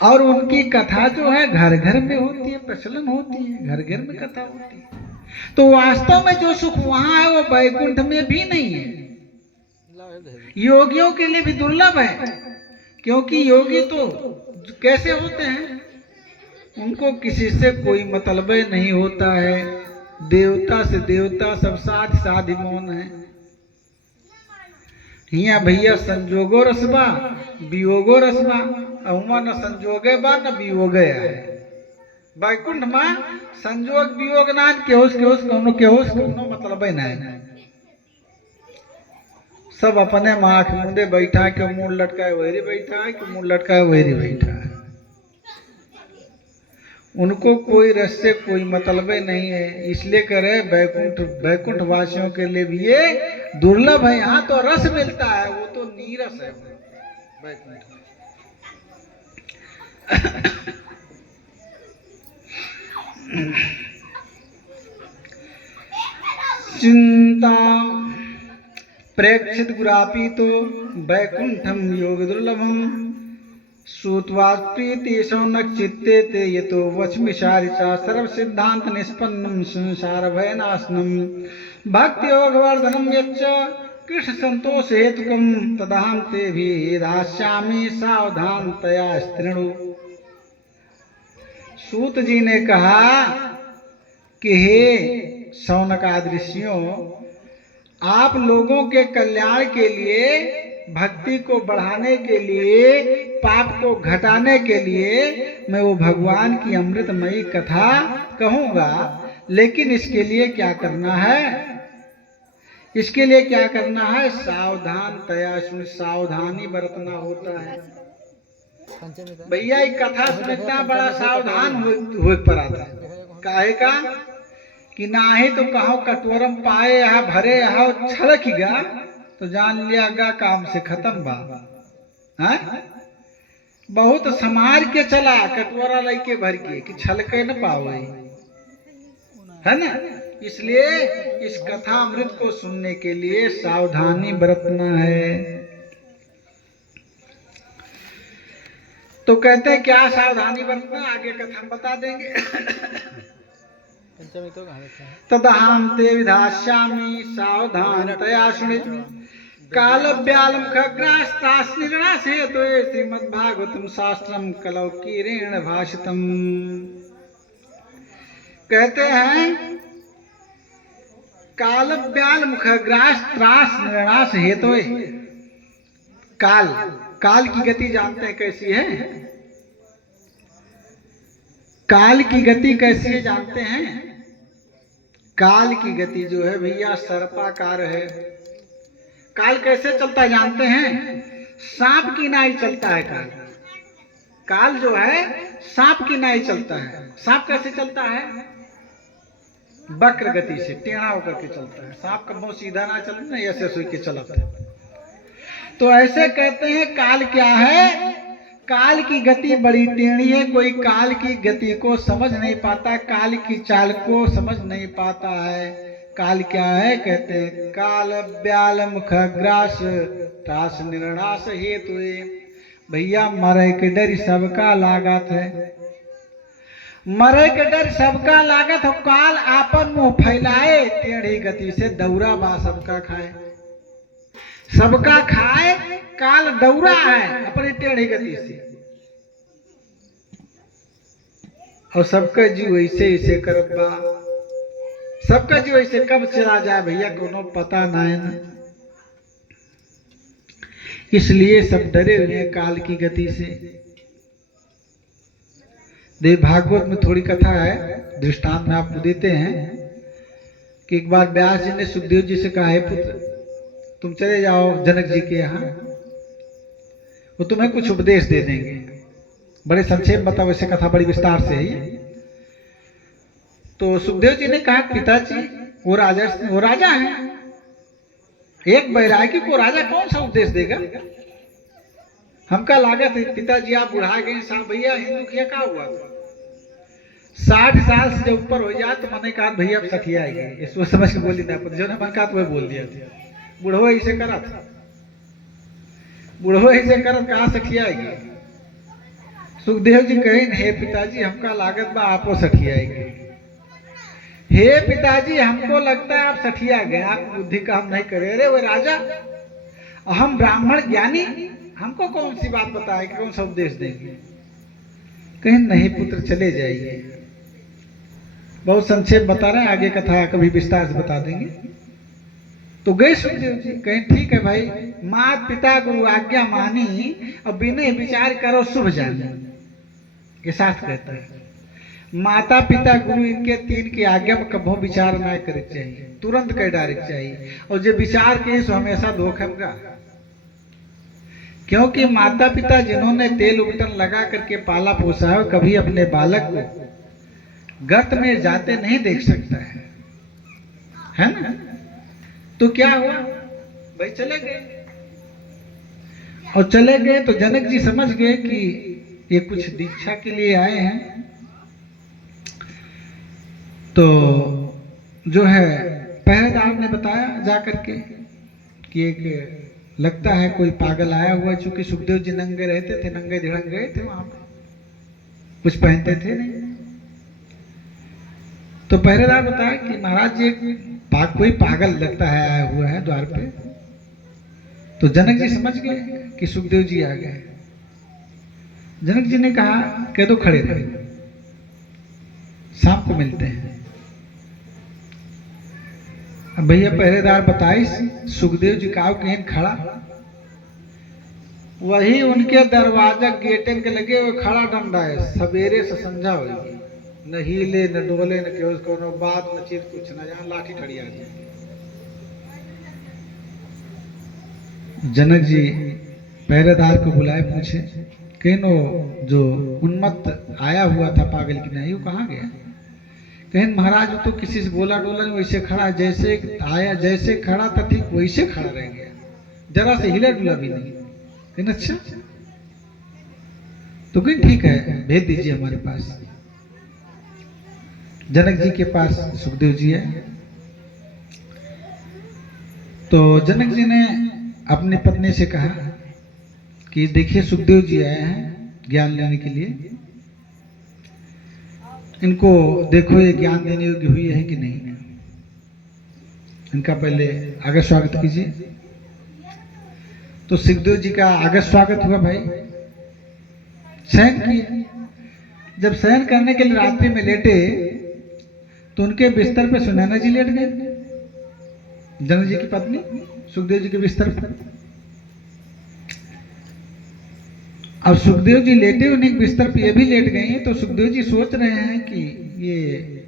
और उनकी कथा जो है घर घर में होती है, प्रचलन होती है, घर घर में कथा होती है। तो वास्तव में जो सुख वहां है वो वैकुंठ में भी नहीं है, योगियों के लिए भी दुर्लभ है। क्योंकि योगी तो कैसे होते हैं, उनको किसी से कोई मतलब नहीं होता है, देवता से देवता सब साथ साथ मौन है। हिया भैया संजोगो रसबा वियोगो रसबा, अहुमा न संजोगे बा न वियोगे है। वैकुंठ में संजोग वियोग ना केहोस कोनो मतलब है ना। सब अपने में आंख मूंदे बैठा है, क्यों मुंह लटकाए वही बैठा है, क्यों मुंह लटकाए वही बैठा है। उनको कोई रस से कोई मतलब नहीं है, इसलिए करे वैकुंठ वासियों के लिए भी ये दुर्लभ है। यहाँ तो रस मिलता है, वो तो नीरस है वैकुंठ। चिंता प्रेक्षित गुरापी तो वैकुंठम योग दुर्लभम श्रुत्वात् प्रीति शौनक चित्ते ते यतो वचमिशारिचा सर्व सिद्धांत निष्पन्नम संसार भयनाशनम भक्ति योग वर्धनम यच्च कृष्ण संतोष हेतुकम तदाहं ते भी दास्यामि सावधान तया स्त्रीणु। सूत जी ने कहा कि हे शौनकादि ऋषियों, आप लोगों के कल्याण के लिए, भक्ति को बढ़ाने के लिए, पाप को घटाने के लिए मैं वो भगवान की अमृतमयी कथा कहूंगा। लेकिन इसके लिए क्या करना है, इसके लिए क्या करना है, सावधान तया सुन, सावधानी बरतना होता है। भैया ये कथा सुनना बड़ा सावधान हो पर आता है। काहे का कि नाहे तो कहो कटोरम पाए यहाँ भरे यहाँ छलक गया तो जान लिया गा काम से खत्म बा। हाँ? बहुत समार के चला कटोरा लेके भर के कि छलके न पावे, है ना। इसलिए इस कथा अमृत को सुनने के लिए सावधानी बरतना है। तो कहते हैं क्या सावधानी बरतना, आगे कथा बता देंगे। तदहं ते विधास्यामि सावधान तया शुणे काल व्यालम खग्रास्त्रास निर्णास हेतु श्रीमद्भागवतम शास्त्रम कलौ कीरेण भाषितम। कहते हैं काल व्याल मुखग्रास त्रास निर्णास हेतु। काल की गति जानते हैं कैसी है, काल की गति कैसी है जानते हैं। काल की गति जो है भैया सर्पाकार है। काल कैसे चलता है जानते हैं, सांप की नाई चलता है काल। काल जो है सांप की नाई चलता है। सांप कैसे चलता है, वक्र गति से टेढ़ा होकर के चलता है। सांप का मुंह सीधा ना चले ना, ऐसे सोच के चलता है। तो ऐसे कहते हैं काल क्या है, काल की गति बड़ी टेढ़ी है। कोई काल की गति को समझ नहीं पाता, काल की चाल को समझ नहीं पाता है। काल क्या है, कहते हैं काल व्याल मुखग्रास त्रास निर्णास हेतु। भैया मरे के डर सबका लागत है, मरे के डर सबका लागत हो। काल आपन मुंह फैलाए टेढ़ी गति से दौरा बा सबका खाए, सबका खाए। काल दौरा है अपनी टेढ़ी गति से, और सबका जीव ऐसे ऐसे करत बा। सबका जीव ऐसे कब चला जाए भैया कोनो पता ना है ना। इसलिए सब डरे हुए हैं काल की गति से। देव भागवत में थोड़ी कथा है, दृष्टांत में आपको देते हैं कि एक बार व्यास जी ने सुखदेव जी से कहा, है पुत्र तुम चले जाओ जनक जी के यहाँ, वो तुम्हें कुछ उपदेश दे देंगे। बड़े संक्षेप बताओ, वैसे कथा बड़ी विस्तार से है। तो सुखदेव जी ने कहा पिताजी वो राजा है, एक बैरागी को राजा कौन सा उपदेश देगा। हमका लागत है पिताजी आप बुढ़ा गए साहब। भैया हिंदू किया क्या हुआ, 60 साल से जब ऊपर हो जाए तो मैंने कहा भैया अब सखिया आएगी, इसको समझ के बोली ना, जो ने मन कहा तो वह बोल दिया था। बुढ़ो ऐसे करा था, बुढ़ो ऐसे करत कहा सखिया आएगी। सुखदेव जी कहे हे पिताजी हमका लागत बा आपो सठियाएंगे। हे पिताजी हमको लगता है आप सठिया गए, आप बुद्धि काम नहीं करे। अरे वो राजा हम ब्राह्मण ज्ञानी, हमको कौन सी बात बताए कि कौन सा उपदेश देंगे। कहें नहीं पुत्र चले जाइए। बहुत संक्षेप बता रहे हैं, आगे कथा कभी विस्तार से बता देंगे। तो गए सुखदेव जी। कहें ठीक है भाई, मात पिता गुरु आज्ञा मानी और बिना विचार करो शुभ जानी, ये शास्त्र कहता है। माता पिता गुरु इनके तीन की आज्ञा में कभो विचार ना करे चाहिए, तुरंत कह डारे चाहिए। और जो विचार के सो हमेशा धोखेगा, क्योंकि माता पिता जिन्होंने तेल उबटन लगा करके पाला पोसा है, कभी अपने बालक को गर्त में जाते नहीं देख सकता है ना। तो क्या हुआ भाई, चले गए। और चले गए तो जनक जी समझ गए कि ये कुछ दीक्षा के लिए आए हैं। तो जो है पहरेदार ने बताया जा करके कि एक लगता है कोई पागल आया हुआ, चूंकि सुखदेव जी नंगे रहते थे, नंगे धिड़ंग गए थे, वहां पर कुछ पहनते थे नहीं। तो पहरेदार बताया कि महाराज जी कोई पागल लगता है आया हुआ है द्वार पे। तो जनक जी समझ गए कि सुखदेव जी आ गए। जनक जी ने कहा कह दो खड़े रहे, शाम को मिलते हैं। अब भैया पहरेदार बताई सुखदेव जी का कहीं खड़ा, वही उनके दरवाजा गेटन के लगे वो खड़ा डंडा है। सवेरे से समझा होगी, न हिले न डोले न केवल कोनो बात न चीज कुछ न, जहां लाठी ठड़िया जाए। जनक जी पहरेदार को बुलाए, पूछे कहनो जो उन्मत्त आया हुआ था पागल की नहीं, वो कहाँ गया। कहें महाराज तो किसी से बोला डोला नहीं, वैसे खड़ा, जैसे आया जैसे खड़ा था ठीक वैसे खड़ा रह गया, जरा से हिला डुला भी नहीं। कहें अच्छा, तो कहें ठीक है भेज दीजिए हमारे पास। जनक जी के पास सुखदेव जी है। तो जनक जी ने अपनी पत्नी से कहा कि देखिए सुखदेव जी आए हैं ज्ञान लेने के लिए, इनको देखो ये ज्ञान देने योग्य हुई है कि नहीं, इनका पहले आगे स्वागत कीजिए। तो सुखदेव जी का आगे स्वागत हुआ भाई, शयन किए। जब शयन करने के लिए रात्रि में लेटे तो उनके बिस्तर पे सुनैना जी लेट गए, जनक जी की पत्नी सुखदेव जी के बिस्तर पर। अब सुखदेव जी लेटे उन्हीं बिस्तर पे ये भी लेट गई हैं। तो सुखदेव जी सोच रहे हैं कि ये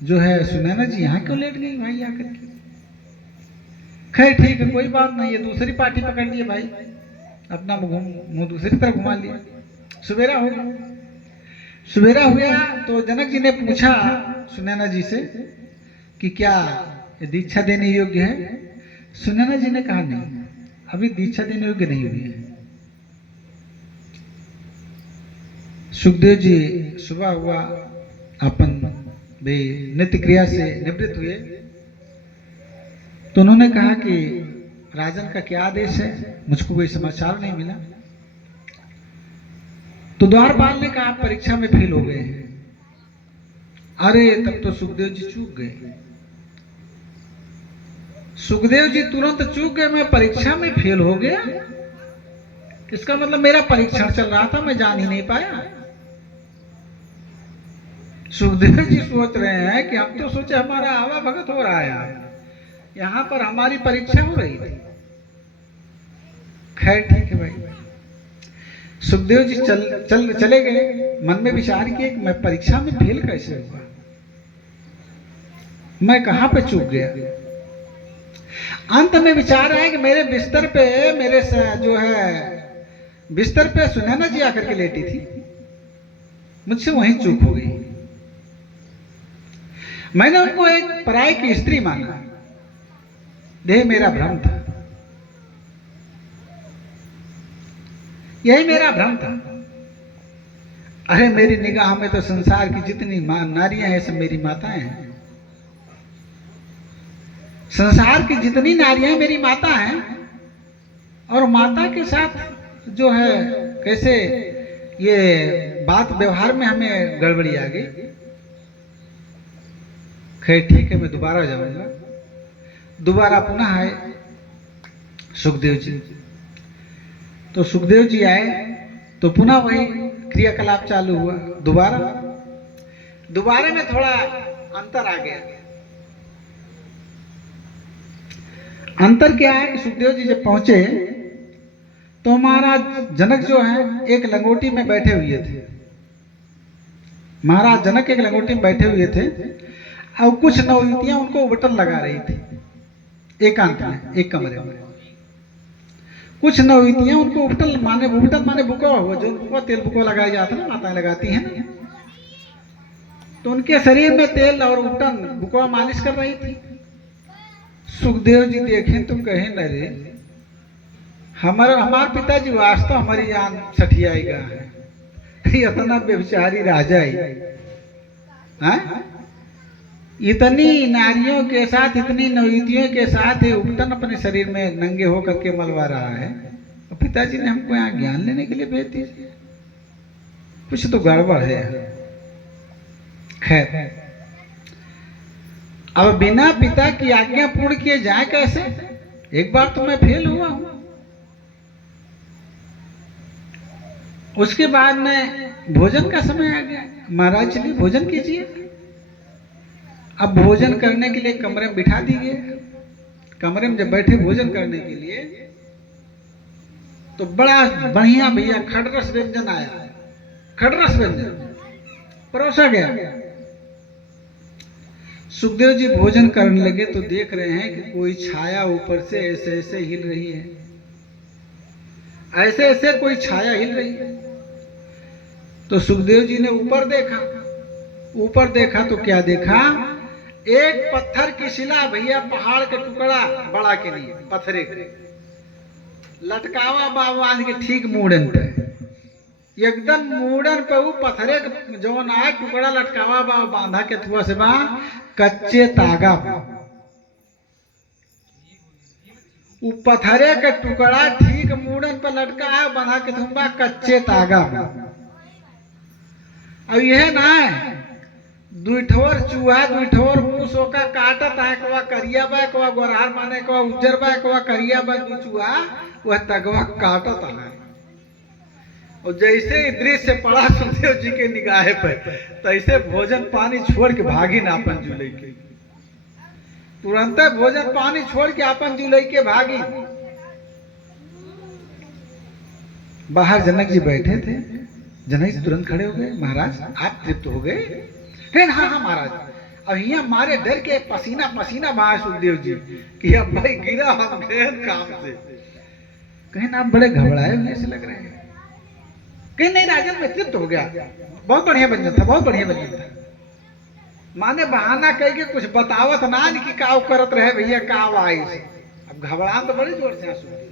जो है सुनैना जी यहाँ क्यों लेट गई भाई आकर के। खैर ठीक है कोई बात नहीं, ये दूसरी पार्टी पकड़ लिए भाई, अपना मुंह दूसरी तरफ घुमा लिया। सवेरा हो गया, सवेरा हुआ तो जनक जी ने पूछा सुनैना जी से कि क्या ये दीक्षा देने योग्य है। सुनैना जी ने कहा नहीं, अभी दीक्षा देने योग्य नहीं हुई है। सुखदेव जी सुबह हुआ अपन भी नित्य क्रिया से निवृत्त हुए। तो उन्होंने कहा कि राजन का क्या आदेश है, मुझको कोई समाचार नहीं मिला। तो द्वारपाल ने कहा आप परीक्षा में फेल हो गए हैं। अरे तब तो सुखदेव जी चूक गए। सुखदेव जी तुरंत चूक गए, मैं परीक्षा में फेल हो गया, इसका मतलब मेरा परीक्षण चल रहा था, मैं जान ही नहीं पाया। सुखदेव जी सोच रहे हैं कि हम तो सोचे हमारा आवा भगत हो रहा है, यहां पर हमारी परीक्षा हो रही थी। खैर ठीक है भाई। सुखदेव जी चले गए, मन में विचार किए कि मैं परीक्षा में फेल कैसे हुआ, मैं कहां पे चूक गया। अंत में विचार आया कि मेरे बिस्तर पे जो है बिस्तर पे सुनैना जी आकर के लेटी थी, मुझसे वहीं चूक हो गई। मैंने उनको एक पराई की स्त्री माना, यही मेरा भ्रम था, यही मेरा भ्रम था। अरे मेरी निगाह में तो संसार की जितनी नारियां हैं सब मेरी माताएं हैं, संसार की जितनी नारियां मेरी माता हैं। और माता के साथ जो है कैसे ये बात व्यवहार में हमें गड़बड़ी आ गई। खैर ठीक है, मैं दोबारा जाऊंगा। दोबारा पुनः आए सुखदेव जी। तो सुखदेव जी आए तो पुनः वही क्रियाकलाप चालू हुआ। दोबारा में थोड़ा अंतर आ गया। अंतर क्या है कि सुखदेव जी जब पहुंचे तो महाराज जनक जो है एक लंगोटी में बैठे हुए थे। महाराज जनक एक लंगोटी में बैठे हुए थे और कुछ नवयुवतियां उनको उबटन लगा रही थी एकांत में, एक कमरे में। कुछ नवयुवतियां उनको उबटन माने बुका हुआ, जो उनको तेल बुको लगाया जाता है ना, माताएं लगाती हैं ना, तो उनके शरीर में तेल और उबटन बुकवा मालिश कर रही थी। सुखदेव जी देखें तो कहे न रे, हमार पिताजी वास्तव हमारी जान सठियाएगा है, इतना बेचारी राजा है, इतनी नारियों के साथ, इतनी नवयुवतियों के साथ उबटन अपने शरीर में नंगे होकर के मलवा रहा है। और पिताजी ने हमको यहाँ ज्ञान लेने के लिए भेज दिया, कुछ तो गड़बड़ है। खैर, अब बिना पिता की आज्ञा पूर्ण किए जाए कैसे? एक बार तो मैं फेल हुआ हूं। उसके बाद में भोजन का समय आ गया। महाराज चलिए भोजन कीजिए। अब भोजन करने के लिए कमरे में बिठा दिए। कमरे में जब बैठे भोजन करने के लिए तो बड़ा बढ़िया भैया खड़रस व्यंजन आया। खड़रस व्यंजन परोसा गया। सुखदेव जी भोजन करने लगे तो देख रहे हैं कि कोई छाया ऊपर से ऐसे ऐसे हिल रही है, ऐसे ऐसे कोई छाया हिल रही है। तो सुखदेव जी ने ऊपर देखा तो क्या देखा? एक पत्थर की शिला भैया, पहाड़ के टुकड़ा बड़ा के लिए पत्थरे लटकावा बाबान के ठीक मूड़न पे, एकदम मूड़न पे वो पत्थरे जो ना टुकड़ा लटकावा बा बांधा के थुआ से बा कच्चे तागा। वो पत्थरे के टुकड़ा ठीक मूड़न पे लटका है, बांधा के थुआ कच्चे तागा। अब यह ना दुठोर चूहा दुठोर मुंह का काटत है, कवा करिया बा, कवा गोरहार माने, कवा उज्जर बा, कवा करिया बा, दू चूहा वह तगवा काटत है। और जैसे ही दृश्य पड़ा सुखदेव जी के निगाह पर, तैसे भोजन पानी छोड़ के भागी ना अपन जुलई के। तुरंत भोजन पानी छोड़ के अपन जुलई के भागी। बाहर जनक जी बैठे थे। जनक जी तुरंत खड़े हो गए। महाराज आप तृप्त हो गए? हाँ हाँ महाराज। अब यहाँ मारे डर के पसीना पसीना बहा सुखदेव जी कि अब भाई गिरा हम गए काम से। कहीं ना आप बड़े घबराए हुए से लग रहे हैं। कहीं नहीं राजन, मैं तृप्त हो गया, बहुत बढ़िया व्यंजन था, बहुत बढ़िया व्यंजन था। माने बहाना कह के कुछ बतावत ना कि काव करत रहे भैया, काव आई। अब घबरान तो बड़े जोर से सुखदेव।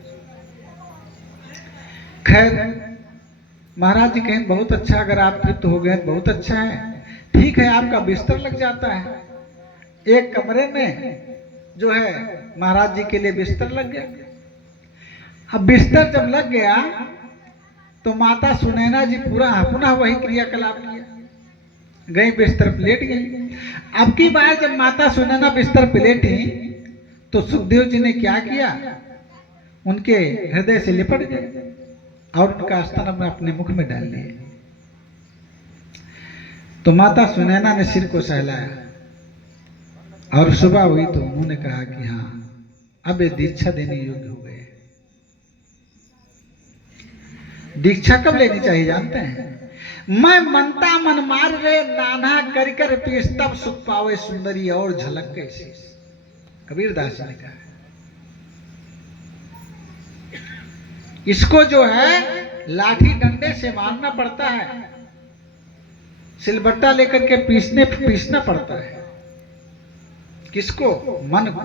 खैर महाराज जी कहें बहुत अच्छा, अगर आप तृप्त हो गए बहुत अच्छा है, ठीक है आपका बिस्तर लग जाता है। एक कमरे में जो है महाराज जी के लिए बिस्तर लग गया। अब बिस्तर जब लग गया तो माता सुनैना जी पुनः वही क्रियाकलाप किया, गई बिस्तर प्लेट गई। अब की बार जब माता सुनैना बिस्तर प्लेटी तो सुखदेव जी ने क्या किया? उनके हृदय से लिपट गए और उनका स्तन अपने मुख में डाल लिए। तो माता सुनैना ने सिर को सहलाया और सुबह हुई तो उन्होंने कहा कि हाँ अब ये दीक्षा देने योग्य हो गए। दीक्षा कब लेनी चाहिए जानते हैं? मैं मनता मन मार रे नाना कर कर पीस, तब सुख पावे सुंदरी और झलक के शीश। कबीरदास जी ने कहा। इसको जो है लाठी डंडे से मारना पड़ता है, सिलबट्टा लेकर के पीसना पड़ता है। किसको? मन को।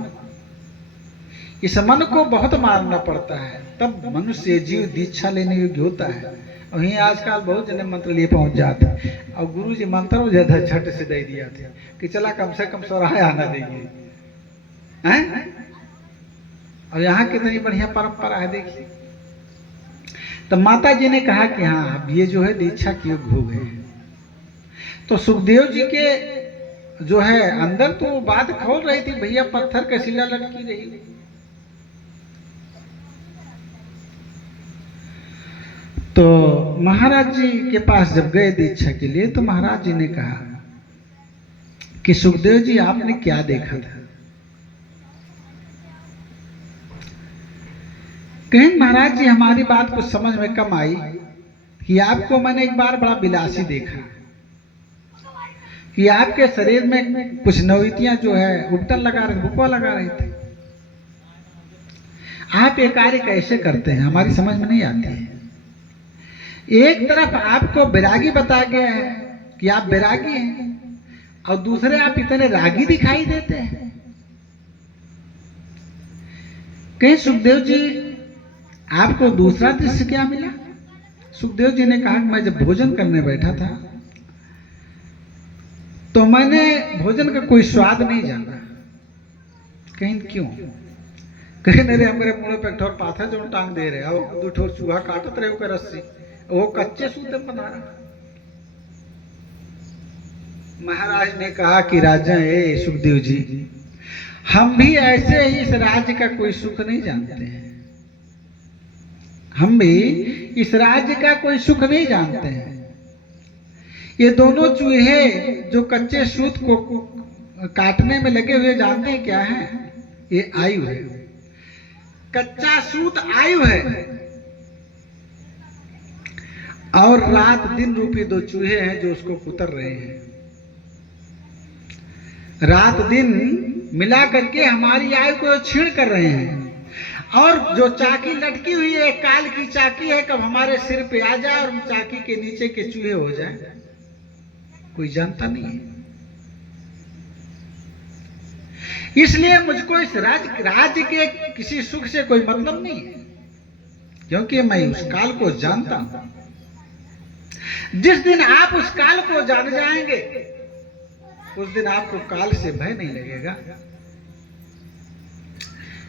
इस मन को बहुत मारना पड़ता है, तब मनुष्य जीव दीक्षा लेने योग्य होता है। वहीं आजकल बहुत जने मंत्र लिए पहुंच जाते हैं और गुरु जी मंत्र ज्यादा झट से दे दिया था कि चला कम से कम सौराहे आना देंगे हैं। और यहाँ कितनी बढ़िया परंपरा है देखिए। तो माता जी ने कहा कि हाँ अब ये जो है दीक्षा के योग हो गए। तो सुखदेव जी के जो है अंदर तो वो बात खोल रही थी, भैया पत्थर का शिला लटकी रही। तो महाराज जी के पास जब गए दीक्षा के लिए तो महाराज जी ने कहा कि सुखदेव जी आपने क्या देखा था? कहें महाराज जी हमारी बात कुछ समझ में कम आई कि आपको मैंने एक बार बड़ा विलासी देखा कि आपके शरीर में कुछ नौतियां जो है उपटन लगा रहे, बुकवा लगा रहे थे। आप ये कार्य कैसे करते हैं हमारी समझ में नहीं आती है। एक तरफ आपको बैरागी बताया गया है कि आप बैरागी हैं और दूसरे आप इतने रागी दिखाई देते हैं। कहीं सुखदेव जी आपको दूसरा दृश्य क्या मिला? सुखदेव जी ने कहा कि मैं जब भोजन करने बैठा था तो मैंने भोजन का कोई स्वाद नहीं जाना। कहीं क्यों? कहीं मेरे मुंह पे ठोर पाथा जो टांग दे रहे हो, दो ठोर चूहा काटत रहे हो रस्सी, वो कच्चे सूते बना रहा। महाराज ने कहा कि राजा ए सुखदेव जी, हम भी ऐसे ही इस राज्य का कोई सुख नहीं जानते हैं। हम भी इस राज्य का कोई सुख नहीं जानते हैं। ये दोनों चूहे जो कच्चे सूत को काटने में लगे हुए जानते हैं क्या है? ये आयु है। कच्चा सूत आयु है और रात दिन रूपी दो चूहे हैं जो उसको कुतर रहे हैं। रात दिन मिला करके हमारी आयु को छीण कर रहे हैं। और जो चाकी लटकी हुई है काल की चाकी है, कब हमारे सिर पे आ जाए और चाकी के नीचे के चूहे हो जाए कोई जानता नहीं है। इसलिए मुझको इस राज्य के किसी सुख से कोई मतलब नहीं है, क्योंकि मैं उस काल को जानता हूं। जिस दिन आप उस काल को जान जाएंगे उस दिन आपको काल से भय नहीं लगेगा।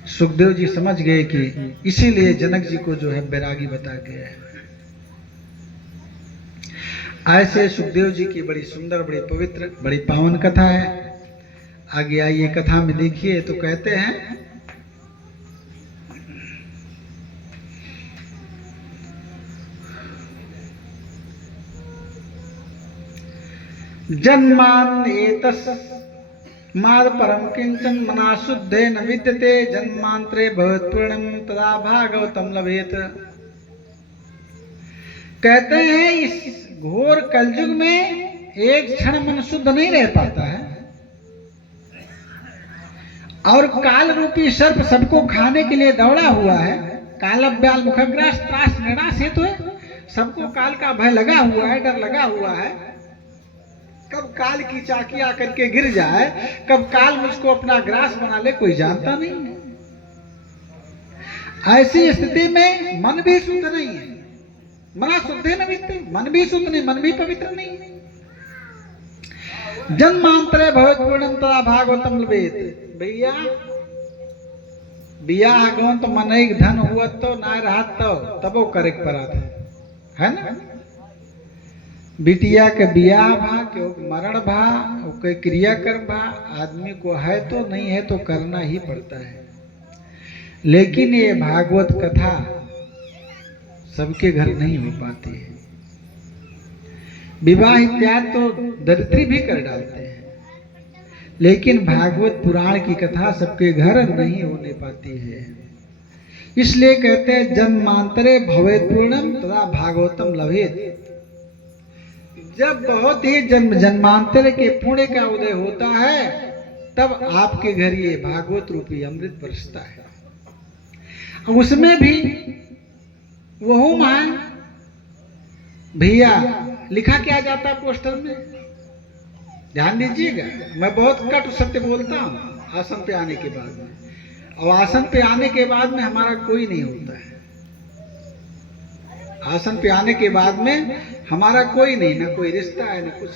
सुखदेव जी समझ गए कि इसीलिए जनक जी को जो है बैरागी बता गया है। ऐसे सुखदेव जी की बड़ी सुंदर, बड़ी पवित्र, बड़ी पावन कथा है। आगे आइए कथा में देखिए तो कहते हैं जन्मान एतस्माद् परम किंचन मना शुद्धे न विद्यते जन्मांतरे भवत्पूर्णम तदा भागवतम लभेत। कहते हैं इस घोर कलयुग में एक क्षण मन शुद्ध नहीं रह पाता है और काल रूपी सर्प सबको खाने के लिए दौड़ा हुआ है। काल ब्याल मुखग्रास त्रास निराश हेतु है, सबको काल का भय लगा हुआ है, डर लगा हुआ है। कब काल की चाकी आकर के गिर जाए, कब काल मुझको अपना ग्रास बना ले, कोई जानता नहीं। ऐसी स्थिति में मन भी शुद्ध नहीं है। मना शुद्ध न विद्यते, मन भी शुद्ध नहीं, मन भी पवित्र नहीं है। जन्मांतरे भवत पूर्णम तदा भागवतम लभेत। भैया बियाह गौन तो मन एक धन हुआ तो ना रहा तो तबो करे परात है ना। बिटिया के बियाह भा के मरण भा के क्रियाकर्म भा, आदमी को है तो नहीं है तो करना ही पड़ता है। लेकिन ये भागवत कथा सबके घर नहीं हो पाती है। विवाह इत्यादि तो दरिद्री भी कर डालते हैं, लेकिन भागवत पुराण की कथा सबके घर नहीं होने पाती है। इसलिए कहते हैं जन्मांतरे भवेत् पूर्णम तदा भागवतम लभेत। जब बहुत ही जन्मांतर के पुण्य का उदय होता है तब आपके घर ये भागवत रूपी अमृत बरसता है। उसमें भी वह महान भैया लिखा क्या जाता है पोस्टर में, ध्यान दीजिएगा। मैं बहुत कट सत्य बोलता हूं आसन पे आने के बाद में, और आसन पे आने के बाद में हमारा कोई नहीं होता है। आसन पे आने के बाद में हमारा कोई नहीं, ना कोई रिश्ता है ना कुछ।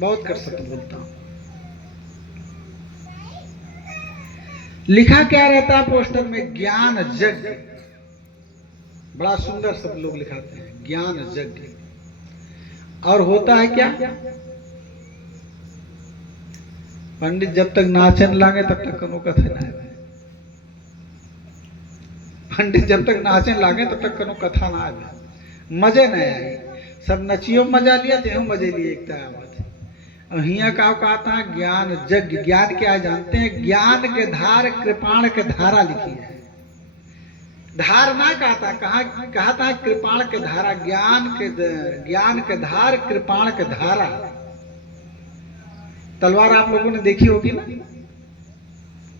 बहुत कर सत्य बोलता हूं। लिखा क्या रहता है पोस्टर में, ज्ञान जग बड़ा सुंदर सब लोग लिखाते हैं, ज्ञान यज्ञ। और होता है क्या, पंडित जब तक नाचन लागे तब तक कनो कथा ना आवे। पंडित जब तक नाचन लागे तब तक कनो कथा ना आवे, मजे नहीं आए। सब नचियो मजा लिया, तेहू मजे लिए एक आवत। और हिया का कहता है ज्ञान यज्ञ। ज्ञान क्या जानते हैं, ज्ञान के धार कृपाण के धारा लिखी है। धार ना कहता, कहता है कृपाण के धारा, ज्ञान के धार कृपाण के धारा। तलवार आप लोगों ने देखी होगी ना,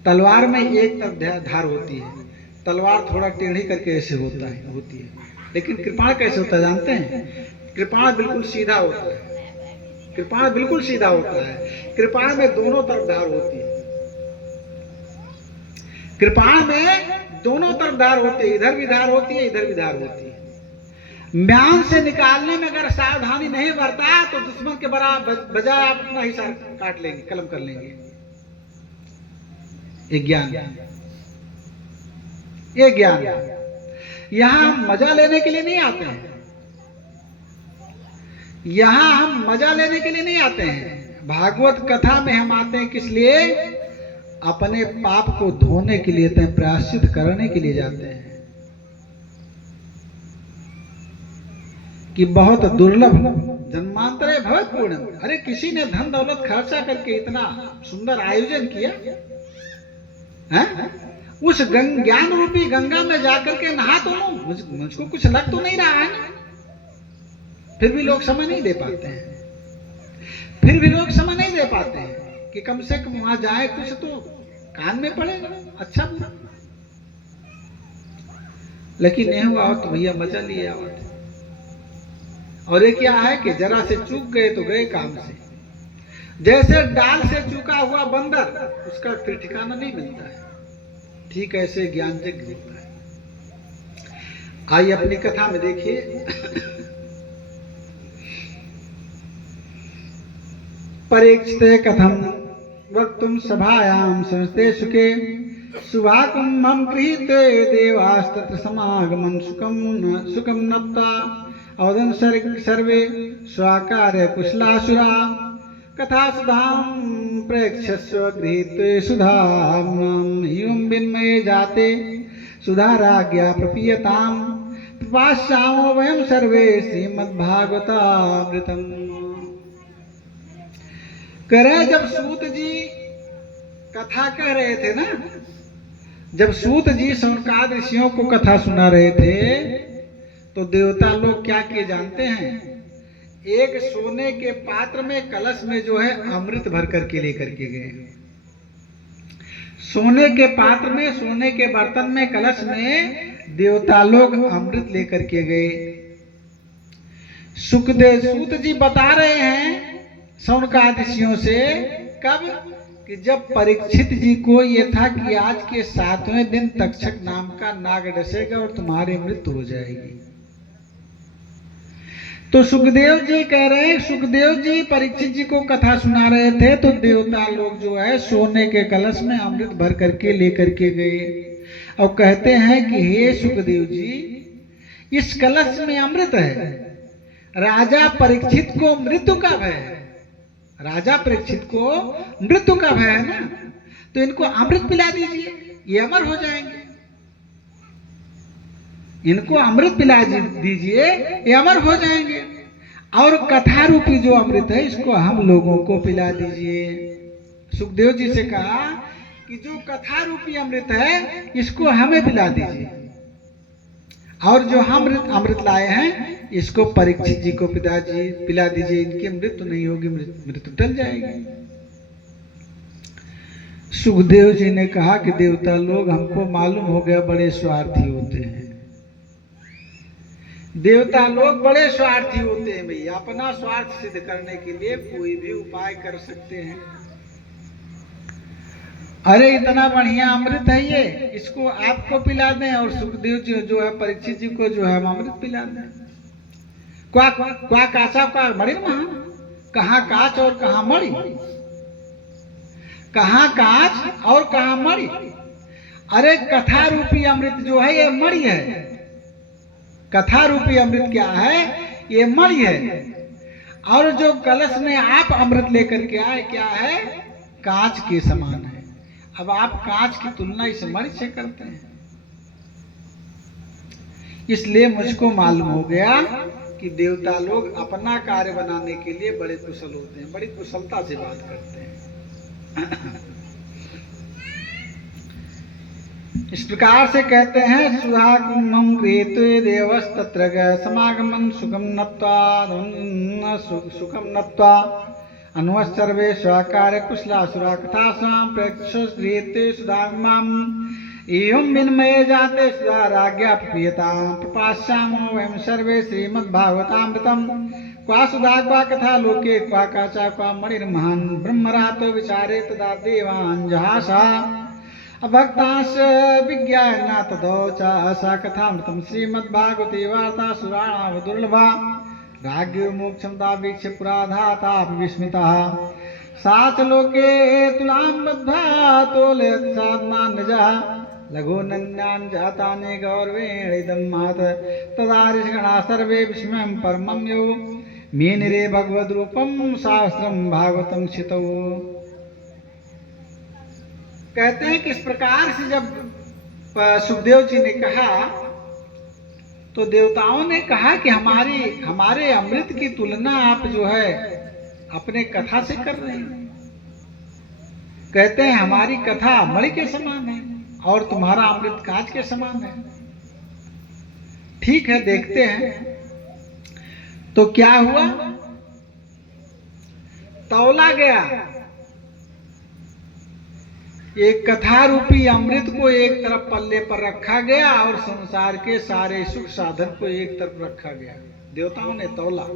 तलवार में एक तरफ धार होती है, तलवार थोड़ा टेढ़ी करके ऐसे होती है, लेकिन कृपाण कैसे होता है जानते हैं? कृपाण बिल्कुल सीधा होता है, कृपाण बिल्कुल सीधा होता है। कृपाण में दोनों तरफ धार होती है, कृपाण में दोनों तरफ धार होती है, इधर भी धार होती है, इधर भी धार होती है। म्यान से निकालने में अगर सावधानी नहीं बरता तो दुश्मन के बजाय आप अपना हिस्सा काट लेंगे, कलम कर लेंगे। ये ज्ञान, ये ज्ञान। यहां हम मजा लेने के लिए नहीं आते हैं, यहां हम मजा लेने के लिए नहीं आते हैं। भागवत कथा में हम आते हैं किस लिए? अपने पाप को धोने के लिए, प्रायश्चित करने के लिए जाते हैं। कि बहुत दुर्लभ जन्मांतरे भवत पूर्ण। अरे किसी ने धन दौलत खर्चा करके इतना सुंदर आयोजन किया है? उस ज्ञान रूपी गंगा में जाकर के नहा तो लो, मुझको कुछ लग तो नहीं रहा है ना। फिर भी लोग समय नहीं दे पाते हैं, फिर भी लोग समय नहीं दे पाते हैं कि कम से कम वहां जाए, कुछ तो कान में पड़ेगा अच्छा बुरा। लेकिन नहीं हुआ तो भैया मजा लिए आवत। और ये क्या है कि जरा से चूक गए तो गए काम से। जैसे डाल से चूका हुआ बंदर, उसका फिर ठिकाना नहीं मिलता है, ठीक ऐसे ज्ञान यज्ञ होता है। आइए अपनी कथा में देखिए। परीक्षिते कथम वक्तुम सभायां संस्ते सुखे सुभाकुम मम गृहीते देवास्तत्र समागमन सुखम नप्ता अवदन सर्वे स्वाकार्य कुशलासुरा कथा सुधाम प्रेक्षस्व गृहीते सुधाम एवं विन्मये जाते सुधाराज्ञा प्रपीयताम पिपास्यामो वयं सर्वे श्रीमद्भागवतामृतम्। कह रहे जब सूत जी कथा कह रहे थे ना, जब सूत जी शौनकाद ऋषियों को कथा सुना रहे थे तो देवता लोग क्या किए जानते हैं? एक सोने के पात्र में कलश में जो है अमृत भर करके लेकर के गए। सोने के पात्र में, सोने के बर्तन में, कलश में देवता लोग अमृत लेकर के गए। सुखदेव सूत जी बता रहे हैं शौनकाद ऋषियों से, कब? कि जब परीक्षित जी को यह था कि आज के 7वें दिन तक्षक नाम का नाग डसेगा और तुम्हारी मृत्यु हो जाएगी। तो सुखदेव जी कह रहे हैं, सुखदेव जी परीक्षित जी को कथा सुना रहे थे तो देवता लोग जो है सोने के कलश में अमृत भर करके लेकर के गए और कहते हैं कि हे सुखदेव जी, इस कलश में अमृत है, राजा परीक्षित को मृत्यु का भय है, राजा परीक्षित को मृत्यु का भय है ना, तो इनको अमृत पिला दीजिए, ये अमर हो जाएंगे। इनको अमृत पिला दीजिए, ये अमर हो जाएंगे। और कथा रूपी जो अमृत है इसको हम लोगों को पिला दीजिए। सुखदेव जी से कहा कि जो कथा रूपी अमृत है इसको हमें पिला दीजिए, और जो हम अमृत लाए हैं इसको परीक्षित जी को पिला दीजिए, इनकी मृत्यु नहीं होगी, मृत्यु टल जाएगी। सुखदेव जी ने कहा कि देवता लोग, हमको मालूम हो गया बड़े स्वार्थी होते हैं, देवता लोग बड़े स्वार्थी होते हैं भैया, अपना स्वार्थ सिद्ध करने के लिए कोई भी उपाय कर सकते हैं। अरे इतना बढ़िया अमृत है ये, इसको आपको पिला दें और सुखदेव जी जो है परीक्षित जी को जो है हम अमृत पिला दें। क्वा काचा का मणि महा, कहाँ काच और कहाँ मणि, कहाँ काच और कहाँ मणि। अरे कथा रूपी अमृत जो है ये मणि है, कथा रूपी अमृत क्या है? ये मणि है। और जो कलश में आप अमृत लेकर के आए क्या है? कांच के समान है। अब आप कांच की तुलना इस मणि से करते हैं। इसलिए मुझको मालूम हो गया कि देवता लोग अपना कार्य बनाने के लिए बड़े कुशल होते हैं, बड़ी कुशलता से बात करते हैं। इस प्रकार से कहते हैं, सुधाकुमं क्रियते देवस तत्र समागमन सुखम नत्वा अनुवत्सर्वे स्वाकार्य कुशलासुरा कथा स्वाम प्रेक्षुश्रियते सुधागमम् एवं विन्मये जाते सुधा राज्ञा प्रियतां प्रपास्यामो वयं सर्वे श्रीमद्भागवतामृतम् क्वा सुधा क्वा कथा लोके क्वा काचा क्वा मणिर्महान् ब्रह्मरातो विचारे तदा देवान् जहासा अभक्तांश विज्ञाना तदो च सा कथामृतं श्रीमद्भागवते वार्ता सुराणां दुर्लभा राज्ञो मोक्षमता वीक्ष्य पुराधाता विस्मिताः सा च लोके तुलां बद्धा तोलयत्सात्मा निजः लघुनन्यान् जातानि गौरवेण इदं महत् तदा ऋषिगणाः सर्वे विस्मयं परमं यो मेनिरे भगवद्रूपं शास्त्रं भागवतं क्षितौ। कहते हैं कि इस प्रकार से जब सुखदेव जी ने कहा तो देवताओं ने कहा कि हमारे अमृत की तुलना आप जो है अपने कथा से कर रहे हैं। कहते हैं हमारी कथा मणि के समान है और तुम्हारा अमृत कांच के समान है। ठीक है, देखते हैं। तो क्या हुआ? तौला गया। एक कथा रूपी अमृत को एक तरफ पल्ले पर रखा गया और संसार के सारे सुख साधन को एक तरफ रखा गया। देवताओं ने तौला,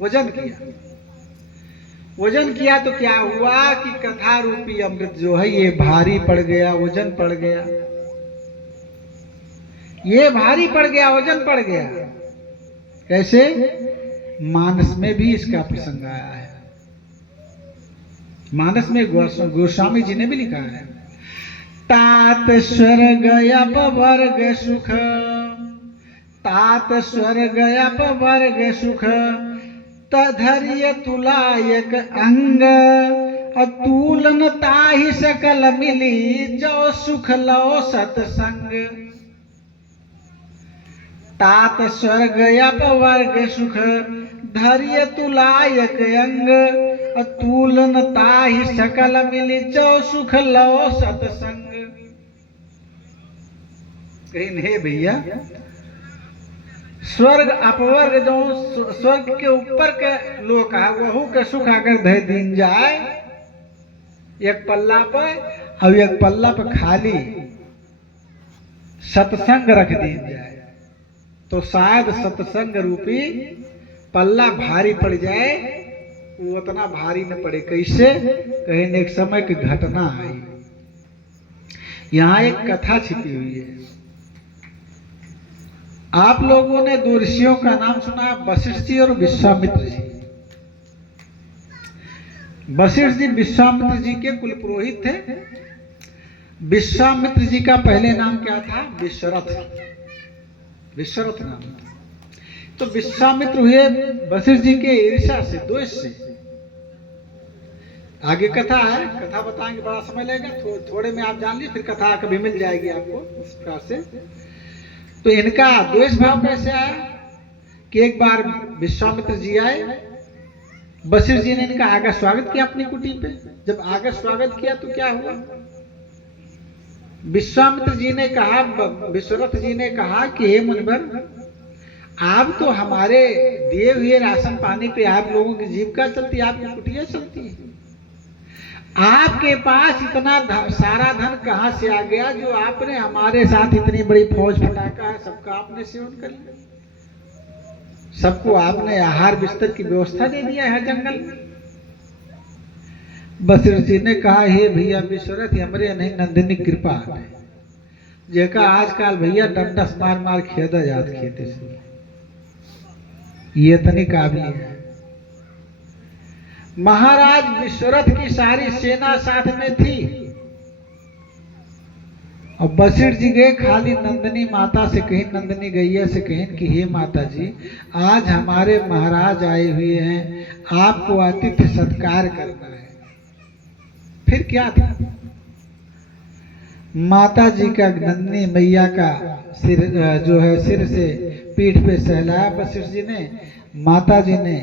वजन किया। वजन किया तो क्या हुआ कि कथा रूपी अमृत जो है ये भारी पड़ गया, वजन पड़ गया। ये भारी पड़ गया, वजन पड़ गया। कैसे? मानस में भी इसका प्रसंग आया है। मानस में गोस्वामी जी ने भी लिखा है, तात स्वर्ग अपवर्ग सुख, तात स्वर्ग अपवर्ग सुख तधर्य तुलायक अंग अतुलन ताहि सकल मिली जो सुख लो सतसंग। तात स्वर्ग अपवर्ग सुख धैर्य तुलायक अंग अतुलन ताहि सकल मिली जो सुख लो सतसंग। कहीं हे भैया, स्वर्ग अपवर्ग जो स्वर्ग के ऊपर के लोग है वहू के सुख अगर धै दिन जाए एक पल्ला पर और एक पल्ला पर खाली सत्संग रख दी जाए तो शायद सत्संग रूपी पल्ला भारी पड़ जाए। वो उतना भारी न पड़े। कैसे? कहीं एक समय की घटना आई। यहाँ एक कथा छिपी हुई है। आप लोगों ने दो ऋषियों का नाम सुना, वशिष्ठ जी और विश्वामित्र जी। वशिष्ठ जी विश्वामित्र जी के कुल पुरोहित थे। विश्वामित्र जी का पहले नाम क्या था? विश्वरथ। विश्वरथ नाम था। तो विश्वामित्र हुए वशिष्ठ जी के ईर्ष्या से, द्वेष से। आगे कथा है, कथा बताएंगे, बड़ा समय लगेगा। थोड़े में आप जान लीजिए, फिर कथा कभी मिल जाएगी आपको इस प्रकार से। तो इनका द्वेष भाव कैसे आया कि एक बार विश्वामित्र जी आए, वशिष्ठ जी ने इनका आगे स्वागत किया अपनी कुटी पे। जब आगे स्वागत किया तो क्या हुआ? विश्वामित्र जी ने कहा, विश्वरथ जी ने कहा कि हे मुनिवर, आप तो हमारे दिए हुए राशन पानी पे आप लोगों की जीविका चलती है, आपकी कुटिया चलती है। आपके पास इतना सारा धन कहां से आ गया जो आपने हमारे साथ इतनी बड़ी फौज फटाका है, सबका आपने सेवन कर लिया, सबको आपने आहार बिस्तर की व्यवस्था दे दिया है जंगल में। वशिष्ठ जी ने कहा, हे भैया विश्वरथ, हमरे नहीं नंदिनी कृपा है जेका आजकल भैया डंडस मार मार खेदा जात खेते से ये तनी काबिल है। महाराज विश्वरथ की सारी सेना साथ में थी और वशिष्ठ जी गए खाली नंदिनी माता से कहीं, नंदिनी गैया से कहीं कि हे माता जी, आज हमारे महाराज आए हुए हैं, आपको आतिथ्य सत्कार करना है। फिर क्या था, माता जी का, नंदिनी मैया का सिर जो है सिर से पीठ पे सहलाया वशिष्ठ जी ने। माता जी ने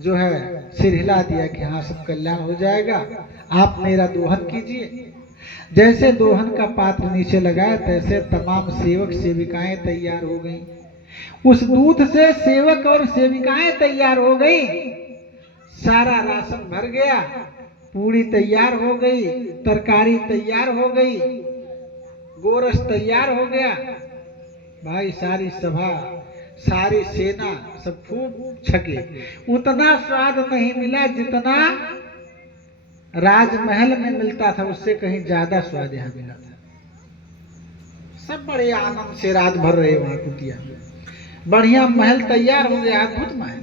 जो है सिर हिला दिया कि हाँ सब कल्याण हो जाएगा, आप मेरा दोहन कीजिए। जैसे दोहन का पात्र नीचे लगाया तैसे तमाम सेवक सेविकाएं तैयार हो गई। उस दूध से सेवक और सेविकाएं तैयार हो गई। सारा राशन भर गया, पूरी तैयार हो गई, तरकारी तैयार हो गई, गोरस तैयार हो गया। भाई सारी सभा, सारी सेना सब खूब छके। उतना स्वाद नहीं मिला जितना राजमहल में मिलता था, उससे कहीं ज्यादा स्वाद यहाँ मिला था। सब बड़े आनंद से रात भर रहे वहां कुटिया में। बढ़िया महल तैयार हो गया, अद्भुत महल।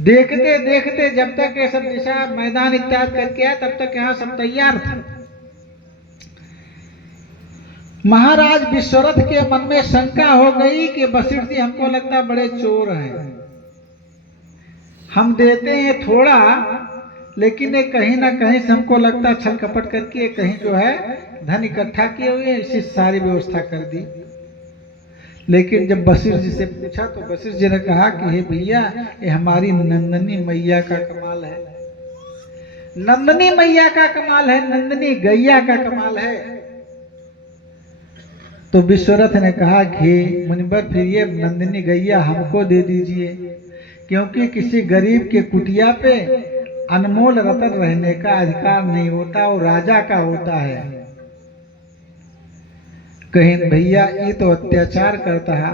देखते देखते जब तक ये सब दिशा मैदान इत्यादि करके आया तब तक यहाँ सब तैयार था। महाराज विश्वरथ के मन में शंका हो गई कि वशिष्ठ जी हमको लगता बड़े चोर हैं, हम देते हैं थोड़ा, लेकिन ये कहीं ना कहीं से हमको लगता छल कपट करके कहीं जो है धन इकट्ठा किए हुए, इसी सारी व्यवस्था कर दी। लेकिन जब वशिष्ठ जी से पूछा तो वशिष्ठ जी ने कहा कि हे भैया, ये हमारी नंदिनी मैया का कमाल है, नंदिनी मैया का कमाल है, नंदिनी गैया का कमाल है। तो विश्वरथ ने कहा कि मुनिवर फिर ये नंदिनी गैया हमको दे दीजिए, क्योंकि किसी गरीब के कुटिया पे अनमोल रतन रहने का अधिकार नहीं होता, वो राजा का होता है। कहीं भैया ये तो अत्याचार करता है।